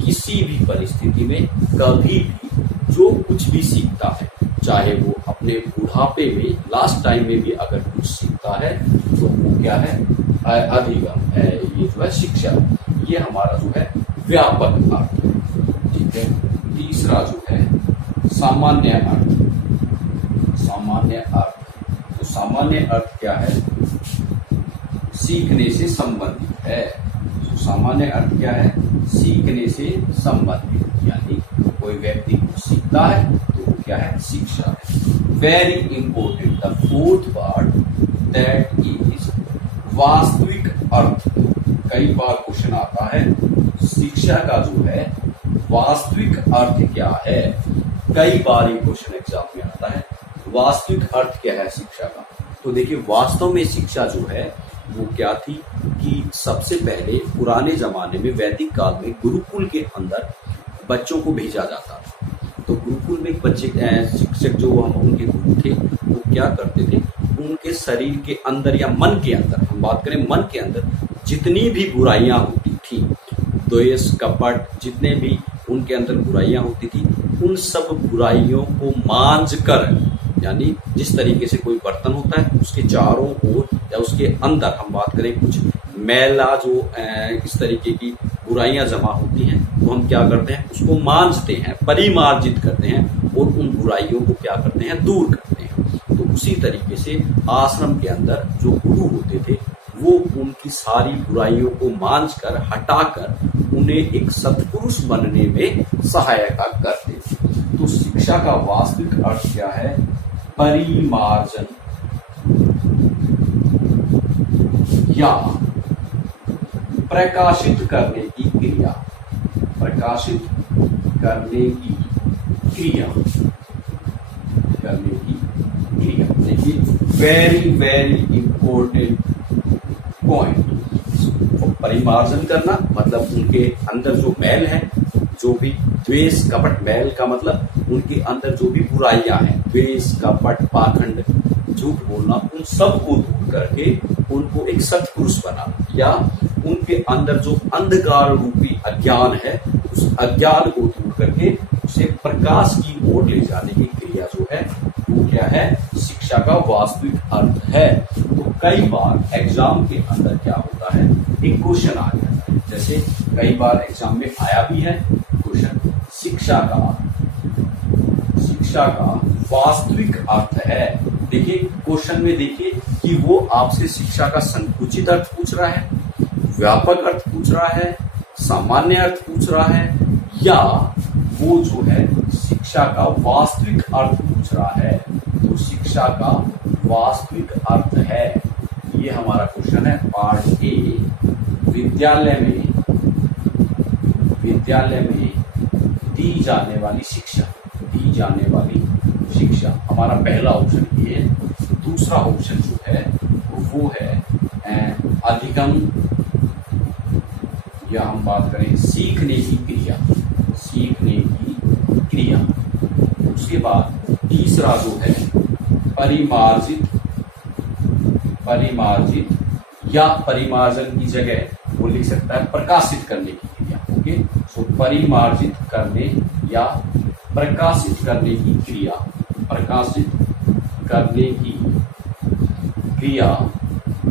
किसी भी परिस्थिति में कभी भी जो कुछ भी सीखता है, चाहे वो अपने बुढ़ापे में, लास्ट टाइम में भी अगर कुछ सीखता है तो वो क्या है? अधिगम है। ये जो है शिक्षा, ये हमारा जो है व्यापक अर्थ। ठीक है। तीसरा जो है सामान्य अर्थ। सामान्य अर्थ। तो सामान्य अर्थ क्या है? सीखने से संबंधित है। तो सामान्य अर्थ क्या है? सीखने से संबंधित। यानी कोई व्यक्ति कुछ सीखता है तो वो क्या है? शिक्षा है। Very important, the fourth part that is वास्तविक अर्थ। कई बार क्वेश्चन आता है शिक्षा का जो है वास्तविक अर्थ क्या है? कई बार ये क्वेश्चन एग्जाम में आता है, वास्तविक अर्थ क्या है शिक्षा का? तो देखिए वास्तव में शिक्षा जो है वो क्या थी कि सबसे पहले पुराने जमाने में, वैदिक काल में गुरुकुल के अंदर बच्चों को भेजा जाता था। तो गुरुकुल में बच्चे, शिक्षक जो हम उनके गुरु थे, वो क्या करते थे? उनके शरीर के अंदर या मन के अंदर, हम बात करें मन के अंदर, जितनी भी बुराइयां होती थी, द्वेष, कपट, जितने भी उनके अंदर बुराइयां होती थी, उन सब बुराइयों को मांझ कर, यानी जिस तरीके से कोई बर्तन होता है उसके चारों ओर या उसके अंदर हम बात करें कुछ मैला जो इस तरीके की बुराइयां जमा होती हैं, तो हम क्या करते हैं? उसको मांझते हैं, परिमार्जित करते हैं और उन बुराइयों को क्या करते हैं? दूर करते हैं। तो उसी तरीके से आश्रम के अंदर जो गुरु होते थे वो उनकी सारी बुराइयों को मांझ कर, हटाकर उन्हें एक सत्पुरुष बनने में सहायता करते थे। तो शिक्षा का वास्तविक अर्थ क्या है? परिमार्जन या प्रकाशित करने की क्रिया, प्रकाशित करने की क्रिया, करने की क्रिया। देखिए वेरी वेरी इंपॉर्टेंट पॉइंट, परिमार्जन करना मतलब उनके अंदर जो मैल है, जो भी द्वेष कपट, मैल का मतलब उनके अंदर जो भी बुराइयां हैं, द्वेष कपट पाखंड झूठ बोलना, उन सब को दूर करके उनको एक सत्पुरुष बना, या उनके अंदर जो अंधकार रूपी अज्ञान है उस अज्ञान को दूर करके उसे प्रकाश की ओर ले जाने की क्रिया जो है वो क्या है, शिक्षा का वास्तविक अर्थ है। तो कई बार एग्जाम के अंदर क्या होता है, एक क्वेश्चन आ जाता है, जैसे कई बार एग्जाम में आया भी है क्वेश्चन, शिक्षा का वास्तविक अर्थ है। देखिए क्वेश्चन में देखिए कि वो आपसे शिक्षा का संकुचित अर्थ पूछ रहा है, व्यापक अर्थ पूछ रहा है, सामान्य अर्थ पूछ रहा है, या वो जो है शिक्षा का वास्तविक अर्थ पूछ रहा है। तो शिक्षा का वास्तविक अर्थ है, ये हमारा क्वेश्चन है पार्ट ए। विद्यालय में दी जाने वाली शिक्षा हमारा पहला ऑप्शन ये है। दूसरा ऑप्शन जो है वो है अधिगम, या हम बात करें सीखने की क्रिया। उसके बाद तीसरा जो है परिमार्जित या परिमार्जन की जगह वो लिख सकता है प्रकाशित करने की क्रिया। ओके, सो परिमार्जित करने या प्रकाशित करने की क्रिया,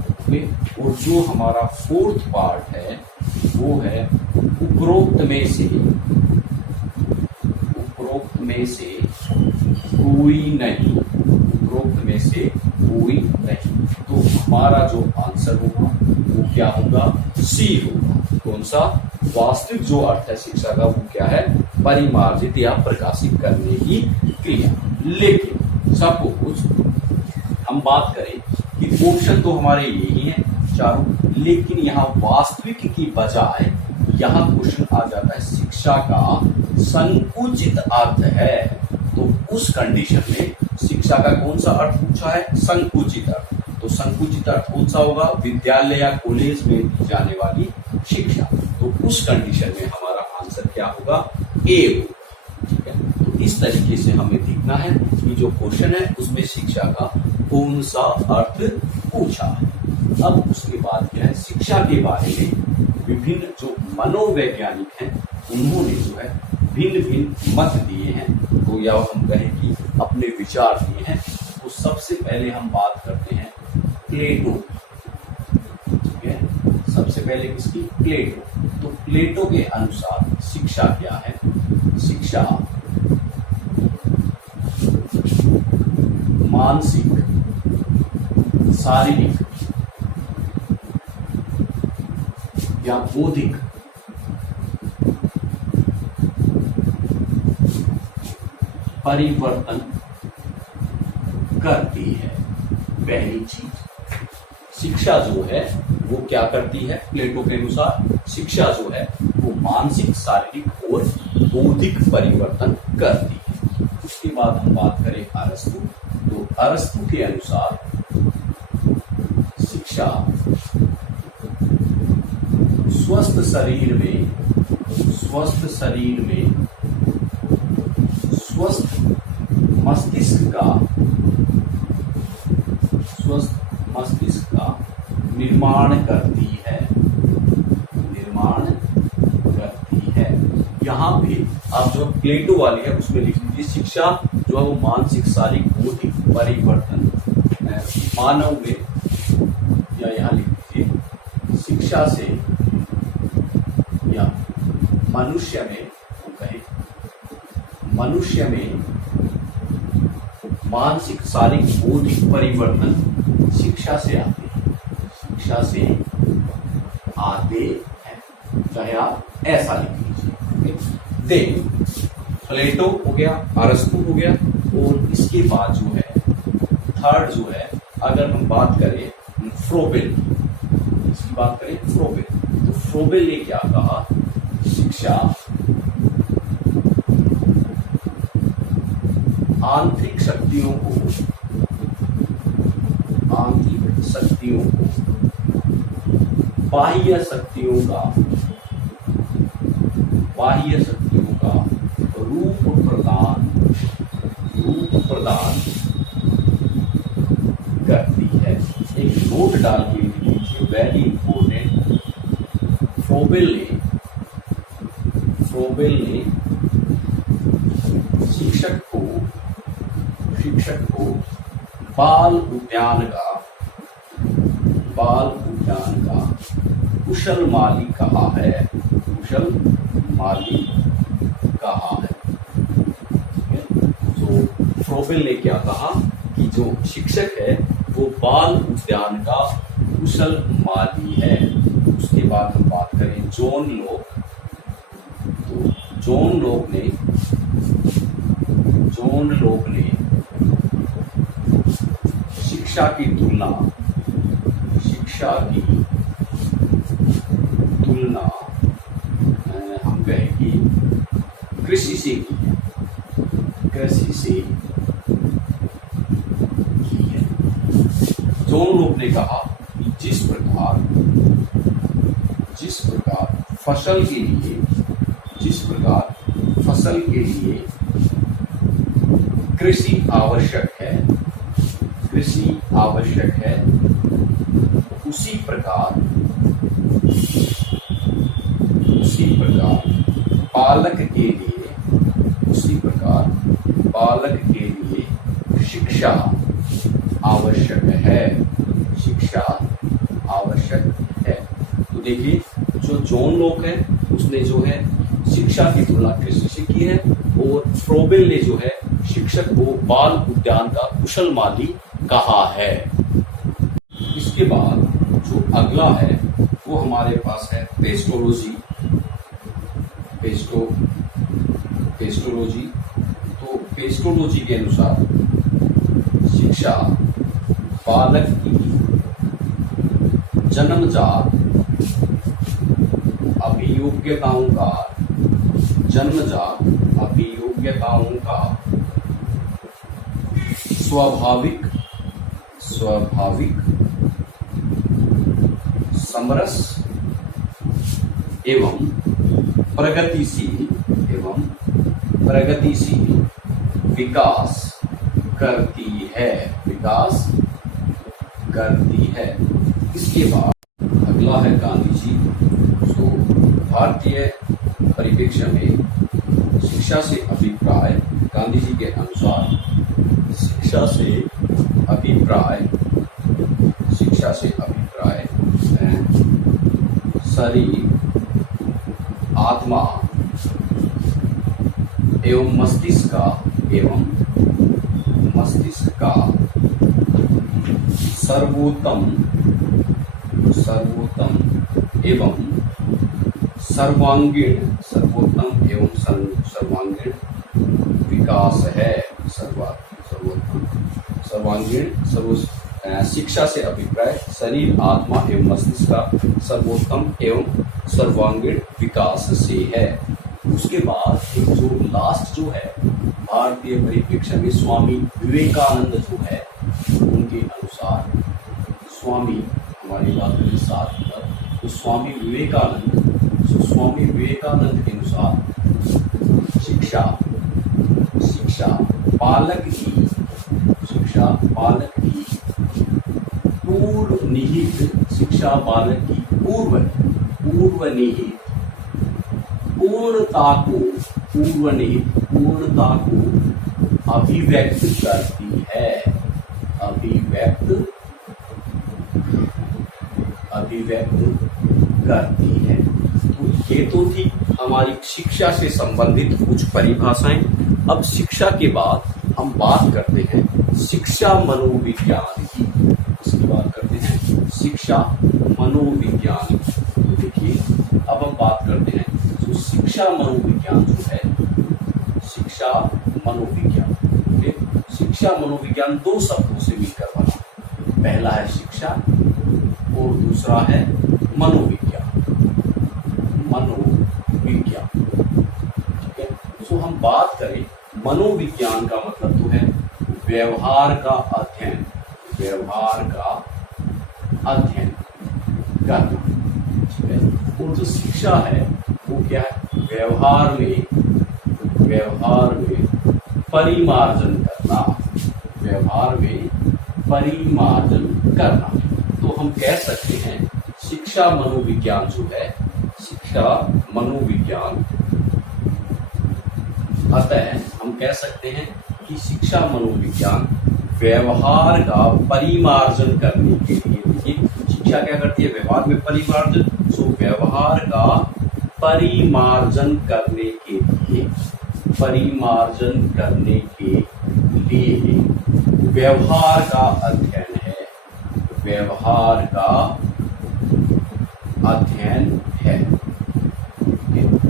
ओके। और जो हमारा फोर्थ पार्ट है वो है उपरोक्त में से कोई नहीं। तो हमारा जो आंसर होगा वो क्या होगा, सी होगा। कौन सा, वास्तविक जो अर्थ है शिक्षा का वो क्या है, परिमार्जित या प्रकाशित करने की क्रिया। लेकिन सपोज हम बात करें कि ऑप्शन तो हमारे यही हैं चारों, लेकिन यहाँ वास्तविक की बजाय यहाँ क्वेश्चन आ जाता है शिक्षा का संकुचित अर्थ है। तो उस कंडीशन में शिक्षा का कौन सा अर्थ पूछा है, संकुचित अर्थ। तो संकुचित अर्थ कौन सा होगा, विद्यालय या कॉलेज में दी जाने वाली शिक्षा। तो उस कंडीशन में हमारा आंसर क्या होगा, ए होगा। ठीक है, तो इस तरीके से हमें देखना है कि जो क्वेश्चन है उसमें शिक्षा का कौन सा अर्थ पूछा है। अब उसके बाद क्या है, शिक्षा के बारे में विभिन्न जो मनोवैज्ञानिक हैं उन्होंने जो है भिन्न भिन्न मत दिए हैं, तो या हम कहें कि अपने विचार दिए हैं। तो सबसे पहले हम बात करते हैं प्लेटो, ठीक है, सबसे पहले किसकी, प्लेटो। तो प्लेटो के अनुसार शिक्षा क्या है, शिक्षा मानसिक, शारीरिक या बौद्धिक परिवर्तन करती है। पहली चीज, शिक्षा जो है वो क्या करती है, प्लेटो के अनुसार शिक्षा जो है वो मानसिक, शारीरिक और बौद्धिक परिवर्तन करती है। उसके बाद हम बात करें अरस्तु, तो अरस्तु के अनुसार शिक्षा स्वस्थ शरीर में स्वस्थ मस्तिष्क का निर्माण करती है। यहाँ पे आप जो प्लेटो वाली है उसमें लिख लीजिए शिक्षा जो है वो मानसिक, शारीरिक, बौद्धिक परिवर्तन मानव में, या यहाँ लिख लीजिए शिक्षा से या मनुष्य में मानसिक, शारीरिक, बौद्धिक परिवर्तन शिक्षा से आते हैं। चाहे आप ऐसा लिख लीजिए। देन प्लेटो हो गया, अरस्तु हो गया, और इसके बाद जो है थर्ड जो है, अगर हम बात करें फ्रोबेल, इसकी बात करें फ्रोबेल, तो फ्रोबेल ने क्या कहा, शिक्षा आंतरिक शक्तियों को बाह्य शक्तियों का रूप प्रदान करती है। एक नोट डाल के लीजिए, वेरी इंपॉर्टेंट। फ्रोबेल ने शिक्षक को बाल उद्यान का कुशल माली कहा है। तो फ्रोबेल ने क्या कहा कि जो शिक्षक है वो बाल उद्यान का कुशल माली है। उसके बाद हम बात करें जॉन लॉक। तो जॉन लॉक ने शिक्षा की तुलना हम कहें कि कृषि से की है। जॉन लॉक ने कहा कि जिस प्रकार फसल के लिए कृषि आवश्यक है, उसी प्रकार पालक के लिए शिक्षा आवश्यक है। तो देखिए, जो जॉन लॉक है उसने जो है शिक्षा की तुलना कृषि से की है, और फ्रोबेल ने जो है शिक्षक को बाल उद्यान का कुशल माली कहा है। इसके बाद जो अगला है वो हमारे पास है पेस्टोलॉजी। तो पेस्टोलॉजी के अनुसार शिक्षा बालक की जन्मजात अभियोग्यताओं का स्वाभाविक समरस एवं प्रगतिशील विकास करती है। इसके बाद अगला है गांधी जी। तो भारतीय परिप्रेक्ष्य में शिक्षा से अभिप्राय, गांधी जी के अनुसार शिक्षा से अभिप्राय शरीर, आत्मा एवं मस्तिष्क का सर्वोत्तम एवं सर्वांगीण विकास है। शिक्षा से अभिप्राय शरीर, आत्मा एवं मस्तिष्क का सर्वोत्तम एवं सर्वांगीण विकास से है। उसके बाद एक जो लास्ट जो है भारतीय परिप्रेक्ष्य में स्वामी विवेकानंद जो है, उनके अनुसार स्वामी हमारी बात के साथ तो स्वामी विवेकानंद के अनुसार शिक्षा बालक की पूर्व निहित पूर्णता को अभिव्यक्त करती है। तो ये तो थी हमारी शिक्षा से संबंधित कुछ परिभाषाएं। अब शिक्षा के बाद हम बात करते हैं शिक्षा मनोविज्ञान की। इसकी बात करते हैं शिक्षा मनोविज्ञान। तो देखिए, अब हम बात करते हैं जो शिक्षा मनोविज्ञान जो है, शिक्षा मनोविज्ञान दो शब्दों से मिलकर बना। पहला है शिक्षा और दूसरा है मनोविज्ञान। ठीक है। तो हम बात करें मनोविज्ञान का मतलब तो है व्यवहार का अध्ययन करना। और जो शिक्षा है वो क्या है, व्यवहार में परिमार्जन करना, व्यवहार में परिमार्जन करना। तो हम कह सकते हैं शिक्षा मनोविज्ञान जो है, शिक्षा मनोविज्ञान, अतः हम कह सकते हैं कि शिक्षा मनोविज्ञान व्यवहार का परिमार्जन करने के लिए, देखिए शिक्षा क्या करती है, व्यवहार में परिमार्जन, सो व्यवहार का परिमार्जन करने के लिए, परिमार्जन करने के लिए व्यवहार का अध्ययन है, व्यवहार का अध्ययन है।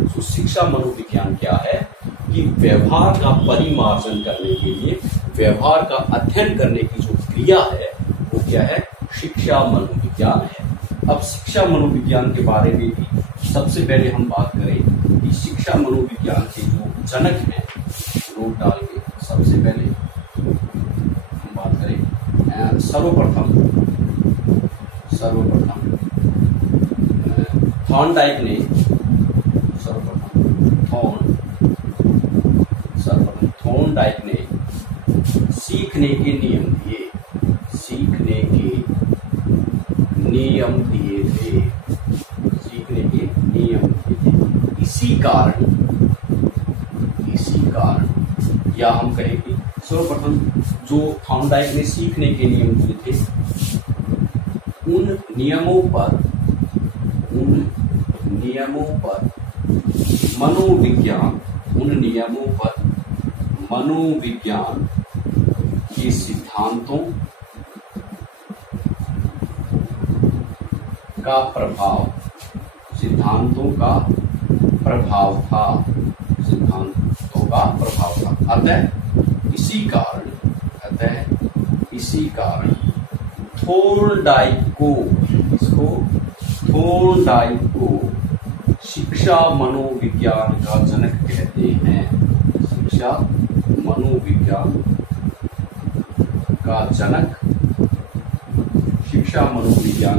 तो शिक्षा मनोविज्ञान क्या है कि व्यवहार का परिमार्जन करने के लिए व्यवहार का अध्ययन करने की जो क्रिया है वो क्या है, शिक्षा मनोविज्ञान है। अब शिक्षा मनोविज्ञान के बारे में भी सबसे पहले हम बात करें कि शिक्षा मनोविज्ञान के जो जनक हैं, नोट डाल के सबसे पहले हम बात करें, सर्वप्रथम थॉर्नडाइक ने, थॉर्नडाइक ने सीखने के नियम दिए, सीखने के नियम दिए थे, सीखने के नियम दिए थे। इसी कारण या हम कहें कि सर्वप्रथम जो थॉर्नडाइक ने सीखने के नियम दिए थे, उन नियमों पर मनोविज्ञान के सिद्धांतों का प्रभाव था, अतः इसी कारण थॉर्नडाइक को शिक्षा मनोविज्ञान का जनक कहते हैं, शिक्षा मनोविज्ञान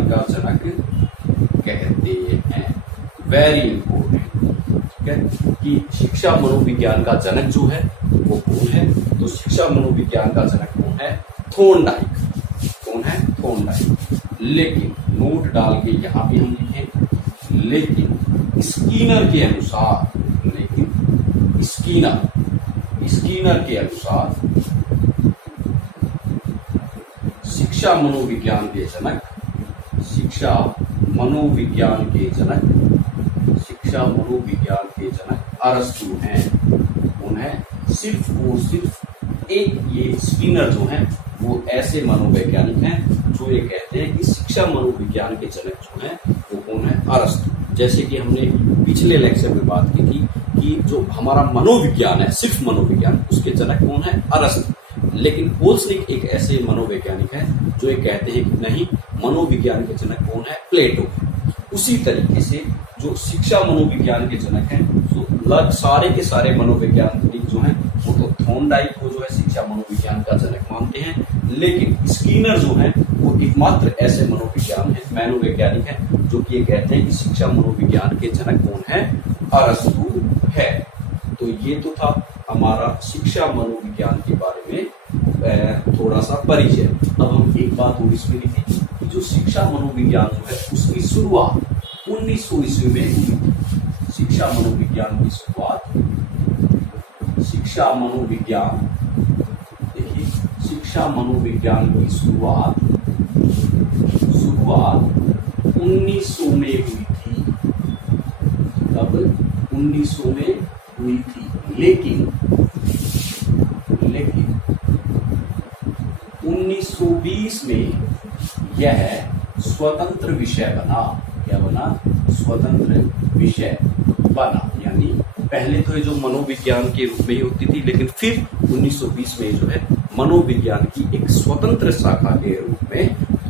का जनक कहते हैं। वेरी इंपॉर्टेंट, ठीक है, कि शिक्षा मनोविज्ञान का जनक जो है वो कौन है, तो शिक्षा मनोविज्ञान का जनक कौन है, थॉर्नडाइक। लेकिन नोट डाल के यहां भी हम लिखें, लेकिन स्कीनर के अनुसार, स्कीनर के अनुसार शिक्षा मनोविज्ञान के जनक अरस्तु हैं। उन्हें सिर्फ और सिर्फ एक, ये स्कीनर जो हैं वो ऐसे मनोवैज्ञानिक हैं जो ये कहते हैं कि शिक्षा मनोविज्ञान के जनक जो हैं वो कौन है, अरस्तु। जैसे कि हमने पिछले लेक्चर में बात की थी कि जो हमारा मनोविज्ञान है, सिर्फ मनोविज्ञान, उसके जनक कौन है, अरस्तु। लेकिन पोल्सनिक एक ऐसे मनोवैज्ञानिक हैं जो ये कहते हैं कि नहीं, मनोविज्ञान के जनक कौन है, प्लेटो। उसी तरीके से जो शिक्षा मनोविज्ञान के जनक हैं, तो सारे के सारे मनोवैज्ञानिक जो हैं वो तो थॉर्नडाइक को जो है शिक्षा मनोविज्ञान का जनक मानते हैं, लेकिन स्कीनर जो है वो एकमात्र ऐसे मनोवैज्ञानिक हैं जो कि ये कहते हैं कि शिक्षा मनोविज्ञान के जनक कौन है, अरस्तु है। तो ये तो था हमारा शिक्षा मनोविज्ञान के बारे में थोड़ा सा परिचय। अब हम एक बात और इसमें लिखें कि जो शिक्षा मनोविज्ञान जो है उसकी शुरुआत 1900 ईस्वी में हुई थी। शिक्षा मनोविज्ञान की शुरुआत, शिक्षा मनोविज्ञान, देखिए शिक्षा मनोविज्ञान की शुरुआत 1900 में हुई थी। तब 1900 में हुई थी, लेकिन 1920 में यह स्वतंत्र विषय बना। क्या बना? स्वतंत्र विषय बना। यानी पहले तो ये जो मनोविज्ञान के रूप में ही होती थी, लेकिन फिर 1920 में जो है मनोविज्ञान की एक स्वतंत्र शाखा के रूप में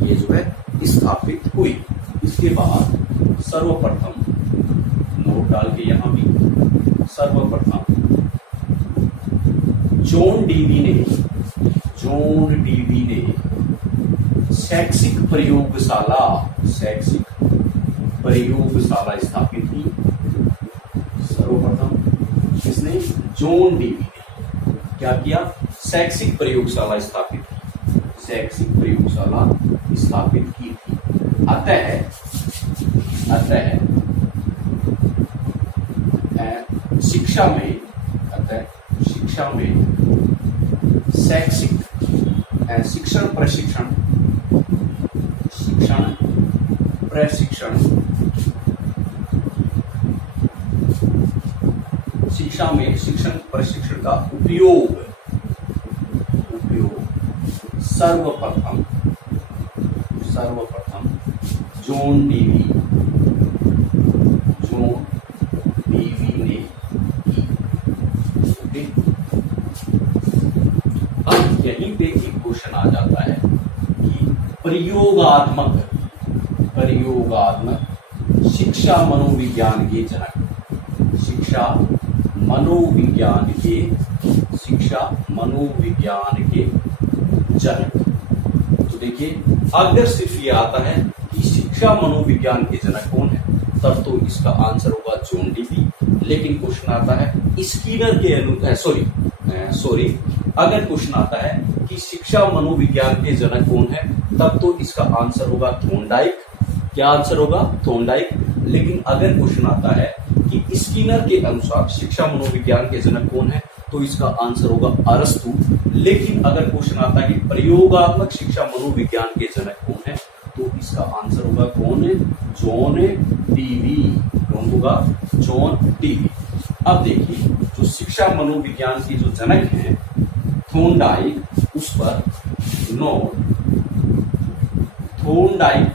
ये जो है स्थापित हुई। इसके बाद सर्वप्रथम, नोट डाल के यहां भी, सर्वप्रथम जॉन डीवी ने शैक्षिक प्रयोगशाला स्थापित की। सर्वप्रथम किसने? जॉन डीवी ने क्या किया? शैक्षिक प्रयोगशाला स्थापित की, शैक्षिक प्रयोगशाला स्थापित की थी। अतः शिक्षा में शैक्षिक शिक्षण प्रशिक्षण शिक्षा में शिक्षण प्रशिक्षण का उपयोग सर्वप्रथम जॉन डीवी ने की। ओके, अब यहीं पे एक क्वेश्चन आ जाता है कि प्रयोगात्मक शिक्षा मनोविज्ञान के जनक, शिक्षा मनोविज्ञान के जनक। तो देखिए, अगर सिर्फ ये आता है कि शिक्षा मनोविज्ञान के जनक कौन है, तब तो इसका आंसर होगा जॉन डीवी। लेकिन क्वेश्चन आता है स्कीनर के अगर क्वेश्चन आता है कि शिक्षा मनोविज्ञान के जनक कौन है, तब तो इसका आंसर होगा थॉर्नडाइक। क्या आंसर होगा? थॉर्नडाइक। लेकिन अगर क्वेश्चन आता है कि स्कीनर के अनुसार शिक्षा मनोविज्ञान के जनक कौन है, तो इसका आंसर होगा अरस्तु। लेकिन अगर क्वेश्चन आता है कि प्रयोगात्मक शिक्षा मनोविज्ञान के जनक कौन है, तो इसका आंसर होगा कौन है? John Dewey. कौन होगा? John Dewey. अब देखिए, जो शिक्षा मनोविज्ञान के जो जनक हैं थॉर्नडाइक, उस पर नोट, थॉर्नडाइक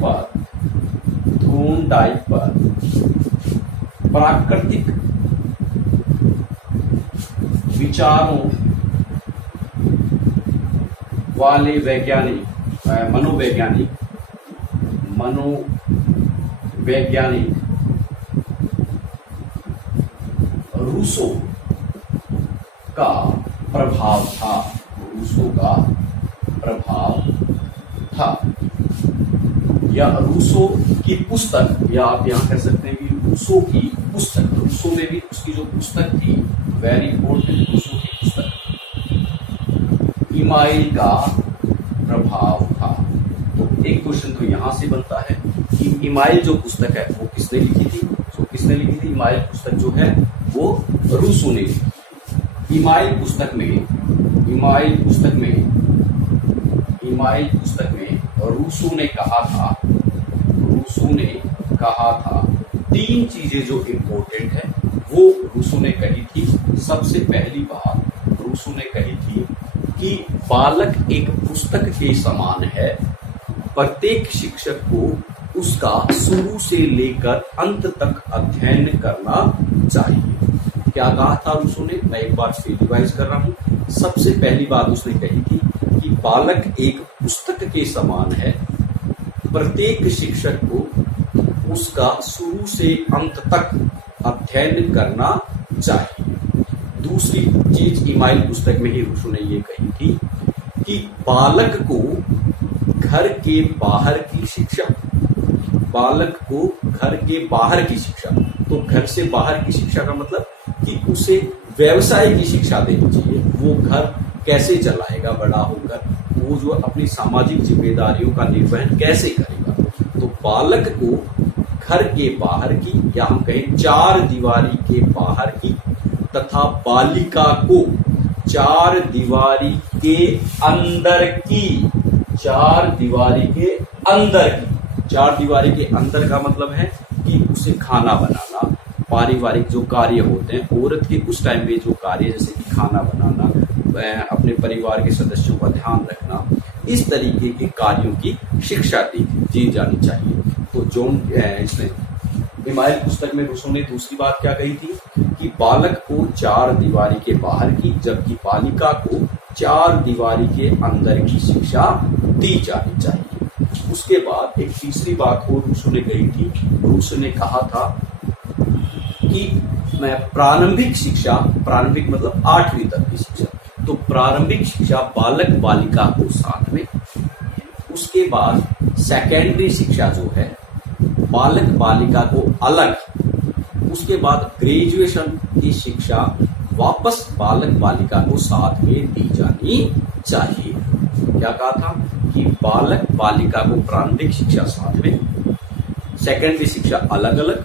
पर प्राकृतिक विचारों वाले मनोवैज्ञानिक रूसो का प्रभाव था। या रूसो की पुस्तक, या आप यहां कह सकते हैं कि रूसो की पुस्तक, रूसो में भी उसकी जो पुस्तक थी, वेरी इंपॉर्टेंट, रूसो की पुस्तक इमाइल का प्रभाव था। तो एक क्वेश्चन तो यहां से बनता है कि इमाइल जो पुस्तक है वो किसने लिखी थी? तो किसने लिखी थी? इमाइल पुस्तक जो है वो रूसो ने लिखी। इमाइल पुस्तक में रूसो ने कहा था 3 चीजें जो इंपॉर्टेंट है वो रूसो ने कही थी। सबसे पहली बात रूसो ने कही थी कि बालक एक पुस्तक के समान है, प्रत्येक शिक्षक को उसका शुरू से लेकर अंत तक अध्ययन करना चाहिए। क्या कहा था रूसो ने? मैं एक बार फिर रिवाइज कर रहा हूं। सबसे पहली बात उसने कही थी कि बालक एक पुस्तक के समान है, प्रत्येक शिक्षक को उसका शुरू से अंत तक अध्ययन करना चाहिए। दूसरी चीज इमाइल पुस्तक में ही रूसो ने ये कही थी कि बालक को घर के बाहर की शिक्षा, तो घर से बाहर की शिक्षा का मतलब कि उसे व्यवसाय की शिक्षा देनी चाहिए। वो घर कैसे चलाएगा बड़ा होकर, वो जो अपनी सामाजिक जिम्मेदारियों का निर्वहन कैसे करेगा। तो बालक को घर के बाहर की, या हम कहें 4 दीवारी के बाहर की, तथा बालिका को 4 दीवारी के अंदर की, 4 दीवारी के अंदर की। 4 दीवारी के अंदर का मतलब है कि उसे खाना बनाना, पारिवारिक जो कार्य होते हैं औरत के उस टाइम पे जो कार्य, जैसे कि खाना बनाना, अपने परिवार के सदस्यों का ध्यान रखना, इस तरीके के कार्यों की शिक्षा दी जानी चाहिए। तो जॉन इसने इमाइल पुस्तक में रूसो ने दूसरी बात क्या कही थी कि बालक को 4 दीवारी के बाहर की, जबकि बालिका को 4 दीवारी के अंदर की शिक्षा दी जानी चाहिए। उसके बाद एक तीसरी बात और रूसो ने कही थी। रूसो ने कहा था कि प्रारंभिक शिक्षा, प्रारंभिक मतलब 8वीं तक की शिक्षा, तो प्रारंभिक शिक्षा बालक बालिका को साथ में, उसके बाद सेकेंडरी शिक्षा जो है बालक बालिका को अलग, उसके बाद ग्रेजुएशन की शिक्षा वापस बालक बालिका को साथ में दी जानी चाहिए। क्या कहा था कि बालक बालिका को प्रारंभिक शिक्षा साथ में, सेकेंडरी शिक्षा अलग अलग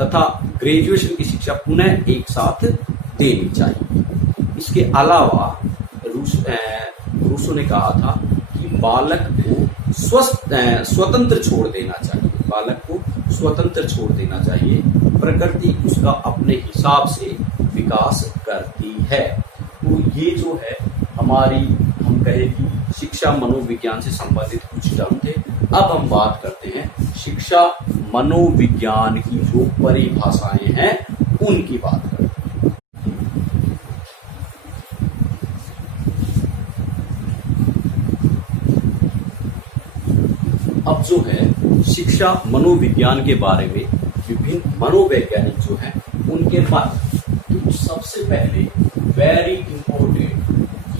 तथा ग्रेजुएशन की शिक्षा पुनः एक साथ देनी चाहिए। इसके अलावा रूसो ने कहा था कि बालक को स्वतंत्र छोड़ देना चाहिए, बालक को स्वतंत्र छोड़ देना चाहिए, प्रकृति उसका अपने हिसाब से विकास करती है। तो ये जो है हमारी, हम कहें कि शिक्षा मनोविज्ञान से संबंधित कुछ टर्म थे। अब हम बात करते हैं शिक्षा मनोविज्ञान की जो परिभाषाएं हैं उनकी बात करते हैं। अब जो है शिक्षा मनोविज्ञान के बारे में विभिन्न मनोवैज्ञानिक जो हैं उनके बारे, तो सबसे पहले वेरी इंपॉर्टेंट,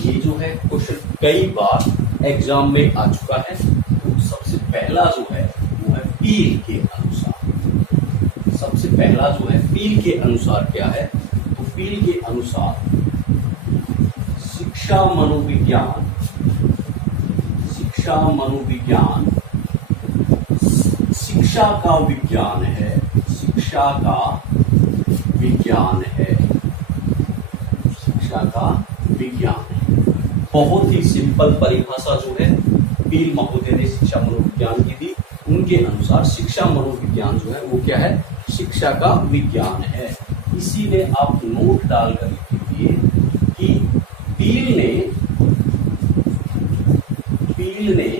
ये जो है क्वेश्चन कई बार एग्जाम में आ चुका है। तो सबसे पहला जो है वो है पील के अनुसार। सबसे पहला जो है पील के अनुसार क्या है, तो पील के अनुसार शिक्षा मनोविज्ञान शिक्षा का विज्ञान है, शिक्षा का विज्ञान है, शिक्षा का विज्ञान है। बहुत ही सिंपल परिभाषा जो है पील महोदय ने शिक्षा मनोविज्ञान की दी। उनके अनुसार शिक्षा मनोविज्ञान जो है वो क्या है, शिक्षा का विज्ञान है। इसी में आप नोट डालकर लिखिए कि पील ने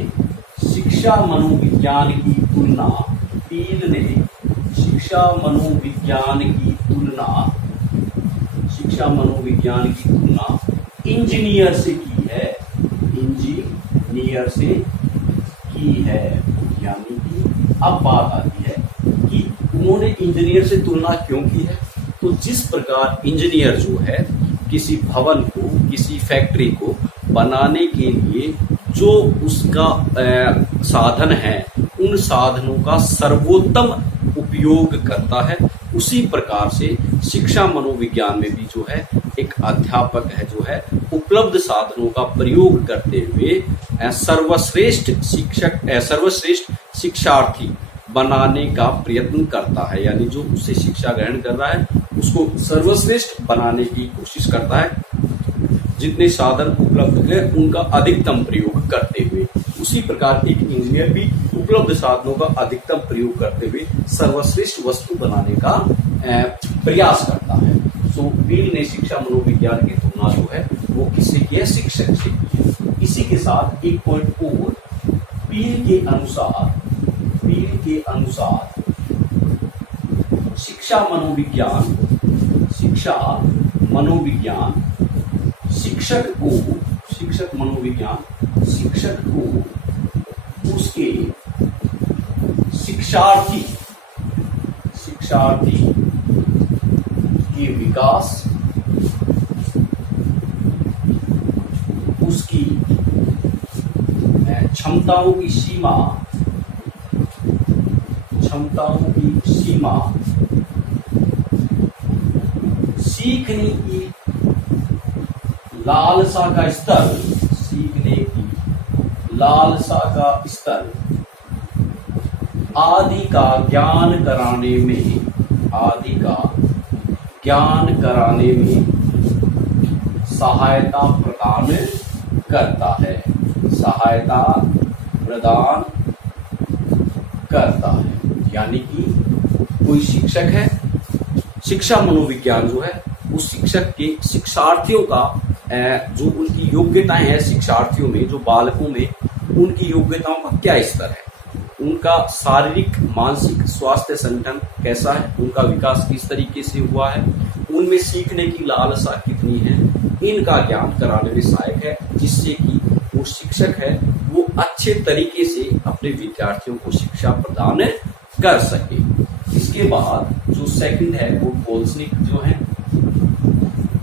शिक्षा मनोविज्ञान की तुलना, पील ने शिक्षा मनोविज्ञान की तुलना इंजीनियर से की है, इंजीनियर से की है। यानी कि अब बात आती है कि उन्होंने इंजीनियर से तुलना क्यों की है। तो जिस प्रकार इंजीनियर जो है किसी भवन को, किसी फैक्ट्री को बनाने के लिए जो उसका साधन है, उन साधनों का सर्वोत्तम उपयोग करता है, उसी प्रकार से शिक्षा मनोविज्ञान में भी जो है एक अध्यापक है जो है उपलब्ध साधनों का प्रयोग करते हुए सर्वश्रेष्ठ शिक्षार्थी बनाने का प्रयत्न करता है। यानी जो उससे शिक्षा ग्रहण कर रहा है उसको सर्वश्रेष्ठ बनाने की कोशिश करता है, जितने साधन उपलब्ध है उनका अधिकतम प्रयोग करते हुए। उसी प्रकार एक इंजीनियर भी उपलब्ध साधनों का अधिकतम प्रयोग करते हुए सर्वश्रेष्ठ वस्तु बनाने का प्रयास करता है। सो पील ने शिक्षा मनोविज्ञान की तुलना जो है वो किससे की है, शिक्षक से की है। इसी के साथ एक पॉइंट और, पील के अनुसार शिक्षा मनोविज्ञान शिक्षक को उसके शिक्षार्थी के विकास, उसकी क्षमताओं की सीमा, सीखने की लालसा का स्तर, आदि का ज्ञान कराने में सहायता प्रदान करता है। यानी कि कोई शिक्षक है, शिक्षा मनोविज्ञान जो है उस शिक्षक के शिक्षार्थियों का जो उनकी योग्यताएं हैं, शिक्षार्थियों में जो बालकों में उनकी योग्यताओं का क्या स्तर है, उनका शारीरिक मानसिक स्वास्थ्य संगठन कैसा है, उनका विकास किस तरीके से हुआ है, उनमें सीखने की लालसा कितनी है, इनका ज्ञान कराने में सहायक है, जिससे कि वो शिक्षक है वो अच्छे तरीके से अपने विद्यार्थियों को शिक्षा प्रदान कर सके। इसके बाद जो सेकंड है वो पोल्सनिक जो है,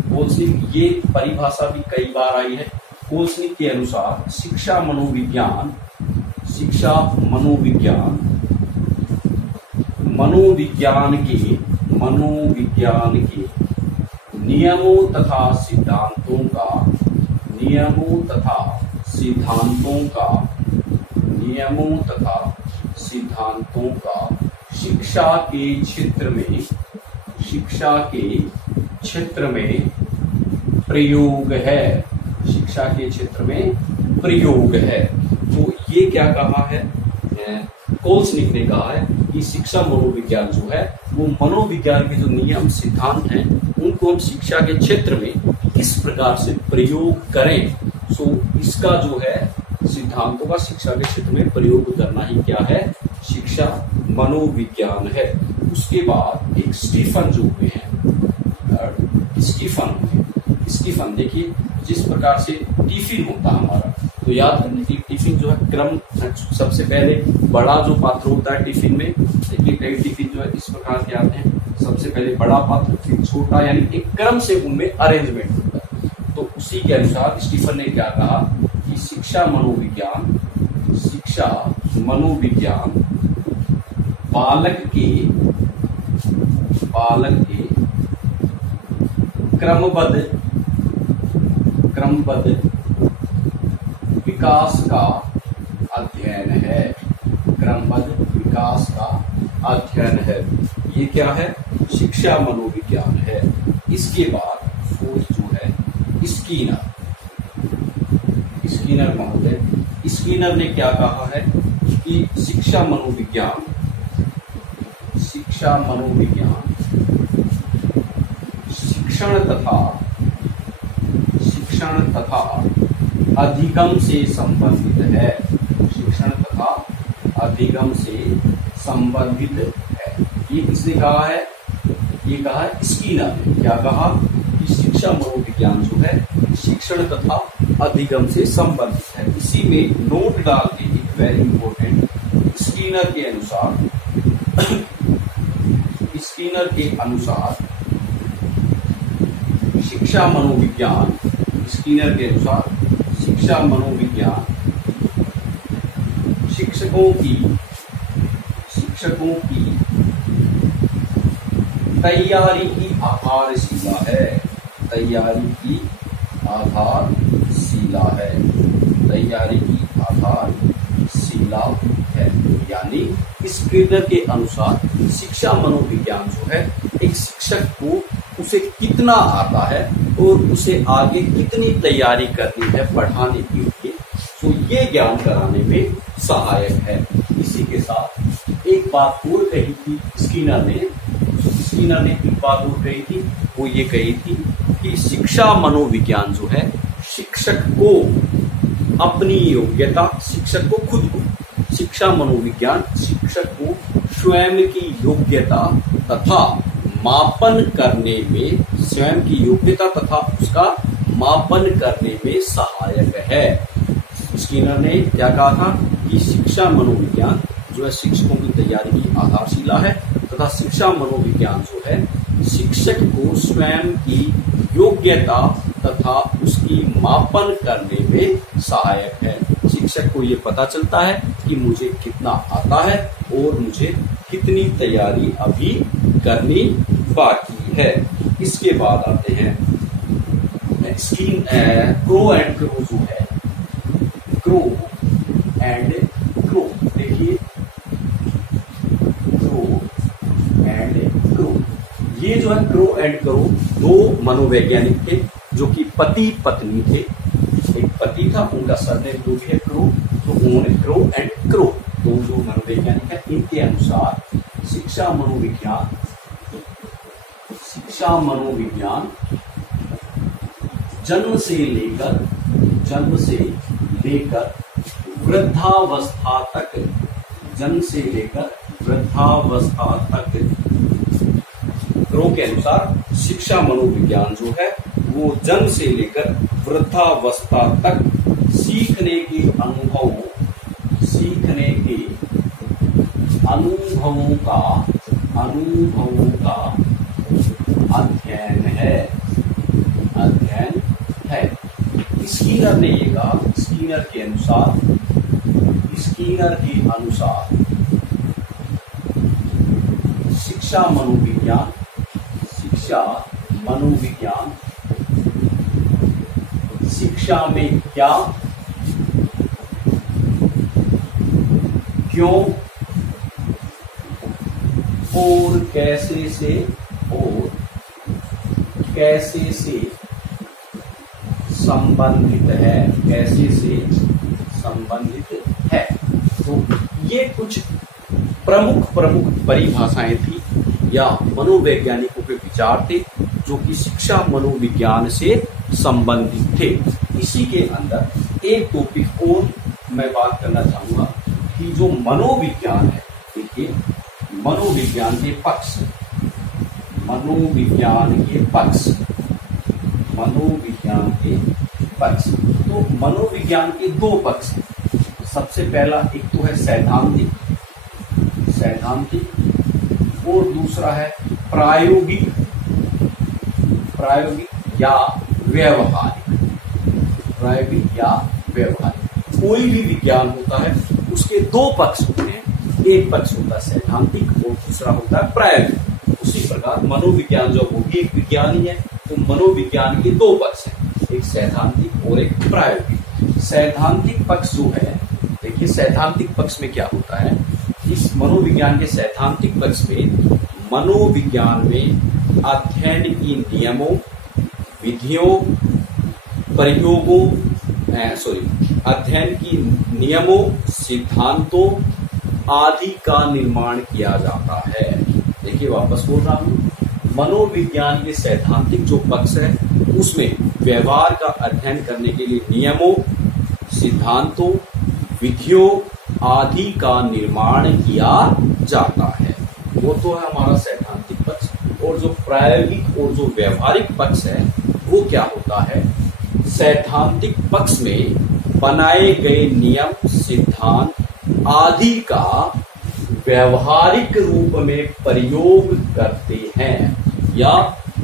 पोल्सनिक ये परिभाषा भी कई बार आई है। पोल्सनिक के अनुसार शिक्षा मनोविज्ञान मनोविज्ञान के नियमों तथा सिद्धांतों का शिक्षा के क्षेत्र में प्रयोग है। शिक्षा के क्षेत्र में प्रयोग है। तो ये क्या कहा है, कोल्सनिक ने कहा है कि शिक्षा मनोविज्ञान जो है वो मनोविज्ञान के जो नियम सिद्धांत हैं उनको हम शिक्षा के क्षेत्र में किस प्रकार से प्रयोग करें। सो इसका जो है सिद्धांतों का शिक्षा के क्षेत्र में प्रयोग करना ही क्या है, शिक्षा मनोविज्ञान है। उसके बाद एक स्टीफन जो हुए हैं, स्टीफन देखिए जिस प्रकार से टिफिन होता है हमारा, तो याद करने की टिफिन जो है क्रम, सबसे पहले बड़ा जो पात्र होता है टिफिन में, देखिए कई टिफिन जो है इस प्रकार के आते हैं, सबसे पहले बड़ा पात्र फिर छोटा, यानी एक क्रम से उनमें अरेंजमेंट होता है। तो उसी के अनुसार स्टीफन ने क्या कहा कि शिक्षा मनोविज्ञान बालक के क्रमबद्ध विकास का अध्ययन है। ये क्या है, शिक्षा मनोविज्ञान है। इसके बाद फोर्थ जो है स्कीनर ने क्या कहा है कि शिक्षा मनोविज्ञान शिक्षण तथा अधिगम से संबंधित है। ये किसने कहा है, ये कहा है स्कीनर ने। क्या कहा कि शिक्षा मनोविज्ञान जो है शिक्षण तथा अधिगम से संबंधित है। इसी में नोट डाल के एक वेरी इंपॉर्टेंट, स्कीनर के अनुसार शिक्षा मनोविज्ञान शिक्षकों की तैयारी की आधारशिला है। यानी स्कीनर के अनुसार शिक्षा मनोविज्ञान जो है एक शिक्षक को उसे कितना आता है और उसे आगे कितनी तैयारी करनी है पढ़ाने के लिए, तो ये ज्ञान कराने में सहायक है। इसी के साथ एक बात और कही थी स्कीनर ने एक बात और कही थी, वो ये कही थी कि शिक्षा मनोविज्ञान जो है शिक्षक को अपनी योग्यता, शिक्षक को स्वयं की योग्यता तथा मापन करने में सहायक है। स्कीनर ने क्या कहा था कि शिक्षा मनोविज्ञान जो है शिक्षकों की तैयारी की आधारशिला है तथा शिक्षा मनोविज्ञान जो है शिक्षक को स्वयं की योग्यता तथा उसकी मापन करने में सहायक है। शिक्षक को ये पता चलता है कि मुझे कितना आता है और मुझे कितनी तैयारी अभी करनी बाकी है। इसके बाद आते हैं क्रो एंड क्रो जो है, क्रो एंड क्रो, देखिए क्रो एंड क्रो, ये जो है क्रो एंड क्रो दो मनोवैज्ञानिक थे जो कि पति पत्नी थे। एक पति था, उनका सरनेम जो भी है क्रो, तो उन्होंने क्रो एंड क्रो दो जो मनोवैज्ञानिक है, इनके अनुसार शिक्षा मनोविज्ञान जन्म से लेकर वृद्धावस्था तक क्रो के अनुसार शिक्षा मनोविज्ञान जो है वो जन्म से लेकर वृद्धावस्था तक सीखने के अनुभवों का अध्ययन है। स्कीनर ने ये कहा, स्कीनर के अनुसार शिक्षा मनोविज्ञान, शिक्षा मनोविज्ञान, शिक्षा में क्या, क्यों और कैसे से संबंधित है, कैसे से संबंधित है। तो ये कुछ प्रमुख परिभाषाएं थी या मनोवैज्ञानिकों के विचार थे जो कि शिक्षा मनोविज्ञान से संबंधित थे। इसी के अंदर एक टॉपिक और मैं बात करना चाहूंगा कि जो मनोविज्ञान है, देखिए मनोविज्ञान के पक्ष, मनोविज्ञान के पक्ष, मनोविज्ञान के पक्ष। तो मनोविज्ञान के दो पक्ष हैं। सबसे पहला एक तो है सैद्धांतिक, सैद्धांतिक, और दूसरा है प्रायोगिक, प्रायोगिक या व्यवहारिक, प्रायोगिक या व्यवहारिक। कोई भी विज्ञान होता है उसके दो पक्ष होते हैं, एक पक्ष होता है सैद्धांतिक और दूसरा होता है प्रायोगिक। उसी प्रकार मनोविज्ञान जो वो भी एक विज्ञान ही है, तो मनोविज्ञान के दो पक्ष हैं, एक सैद्धांतिक और एक प्रायोगिक। सैद्धांतिक पक्ष जो है, देखिए सैद्धांतिक पक्ष में क्या होता है, इस मनोविज्ञान के सैद्धांतिक पक्ष में मनोविज्ञान में अध्ययन की नियमों, विधियों, प्रयोगों, अध्ययन की नियमों, सिद्धांतों आदि का निर्माण किया जाता है। देखिए वापस बोल रहा हूं, मनोविज्ञान के सैद्धांतिक जो पक्ष है उसमें व्यवहार का अध्ययन करने के लिए नियमों, सिद्धांतों, विधियों आदि का निर्माण किया जाता है। वो तो है हमारा सैद्धांतिक पक्ष। और जो प्रायोगिक और जो व्यवहारिक पक्ष है वो क्या होता है, सैद्धांतिक पक्ष में बनाए गए नियम, सिद्धांत आदि का व्यवहारिक रूप में प्रयोग करते हैं या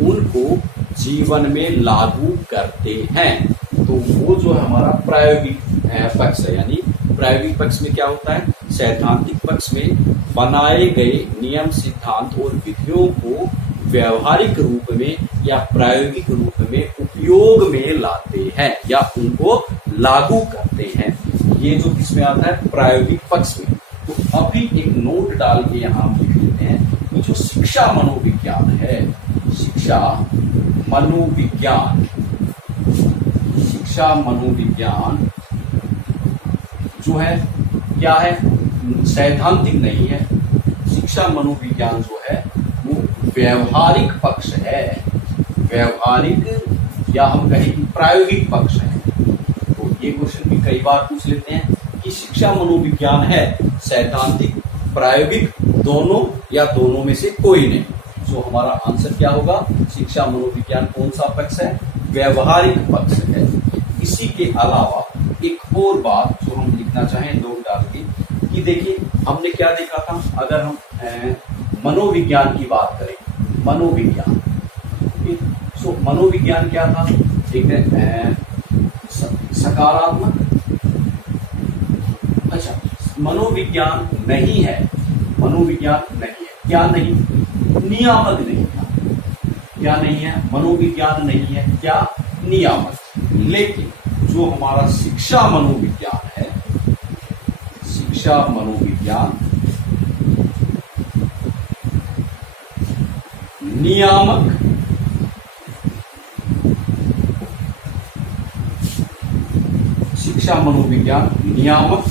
उनको जीवन में लागू करते हैं। तो वो जो है हमारा प्रायोगिक पक्ष है। यानी प्रायोगिक पक्ष में क्या होता है, सैद्धांतिक पक्ष में बनाए गए नियम, सिद्धांत और विधियों को व्यवहारिक रूप में या प्रायोगिक रूप में उपयोग में लाते हैं या उनको लागू करते हैं। ये जो किसमें आता है, प्रायोगिक पक्ष में। तो अभी एक नोट डाल के यहां हम लिख लेते हैं कि जो शिक्षा मनोविज्ञान है, शिक्षा मनोविज्ञान, शिक्षा मनोविज्ञान जो है क्या है, सैद्धांतिक नहीं है। शिक्षा मनोविज्ञान जो है वो व्यवहारिक पक्ष है, व्यवहारिक या हम कहें कि प्रायोगिक पक्ष है। तो ये क्वेश्चन भी कई बार पूछ लेते हैं कि शिक्षा मनोविज्ञान है सैद्धांतिक, प्रायोगिक दोनों या दोनों में से कोई नहीं। तो हमारा आंसर क्या होगा, शिक्षा मनोविज्ञान कौन सा पक्ष है, व्यवहारिक पक्ष है। इसी के अलावा एक और बात जो हम लिखना चाहें नोट डाल के कि देखिए हमने क्या देखा था, अगर हम मनोविज्ञान की बात करें, मनोविज्ञान, तो मनोविज्ञान क्या था, एक सकारात्मक, अच्छा मनोविज्ञान नहीं है, मनोविज्ञान नहीं है, क्या नहीं, नियामक नहीं था, क्या नहीं है, मनोविज्ञान नहीं है, क्या नियामक। लेकिन जो हमारा शिक्षा मनोविज्ञान है, शिक्षा मनोविज्ञान नियामक, शिक्षा मनोविज्ञान नियामक,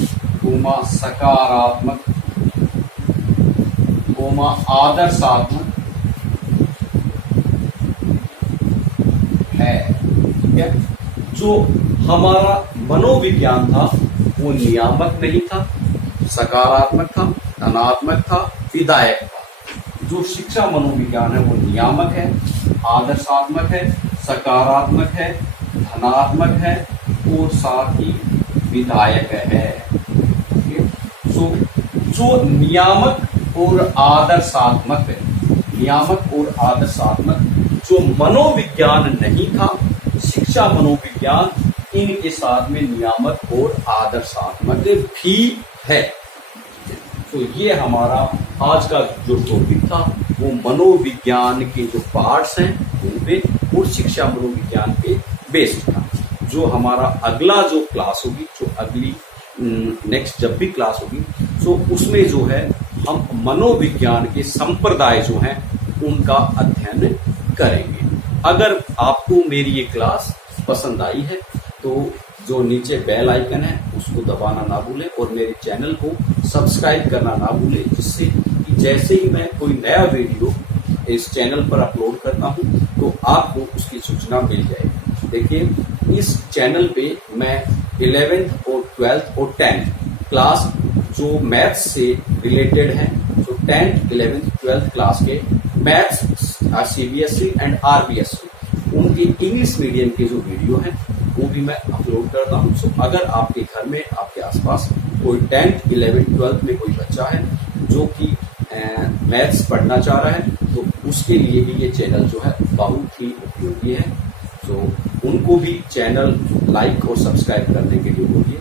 सकारात्मक, आदर्शात्मक है। ठीक है, जो हमारा मनोविज्ञान था वो नियामक नहीं था, सकारात्मक था, धनात्मक था, विधायक था। जो शिक्षा मनोविज्ञान है वो नियामक है, आदर्शात्मक है, सकारात्मक है, धनात्मक है और साथ ही विधायक है। तो जो नियामक और आदर्शात्मक है, नियामक और आदर्शात्मक जो मनोविज्ञान नहीं था, शिक्षा मनोविज्ञान इनके साथ में नियामक और आदर्शात्मक भी है। तो ये हमारा आज का जो टॉपिक था वो मनोविज्ञान के जो पार्ट्स हैं उन पे और शिक्षा मनोविज्ञान पे बेस्ड था। जो हमारा अगला जो क्लास होगी, जो अगली नेक्स्ट जब भी क्लास होगी, तो उसमें जो है हम मनोविज्ञान के संप्रदाय जो हैं उनका अध्ययन करेंगे। अगर आपको मेरी ये क्लास पसंद आई है तो जो नीचे बेल आइकन है उसको दबाना ना भूलें और मेरे चैनल को सब्सक्राइब करना ना भूलें, जिससे कि जैसे ही मैं कोई नया वीडियो इस चैनल पर अपलोड करता हूं तो आपको उसकी सूचना मिल जाएगी। देखिए, इस चैनल पे मैं 11th और 12th और 10th क्लास जो मैथ्स से रिलेटेड है, जो 10th 11th 12th क्लास के मैथ्स सीबीएसई एंड आरबीएसई उनकी इंग्लिश मीडियम के जो वीडियो हैं वो भी मैं अपलोड करता हूँ। सो अगर आपके घर में, आपके आसपास कोई 10th 11th 12th में कोई बच्चा है जो कि मैथ्स पढ़ना चाह रहा है तो उसके लिए भी ये चैनल जो है बहुत ही उपयोगी है। तो उनको भी चैनल लाइक और सब्सक्राइब करने के लिए बोलिए।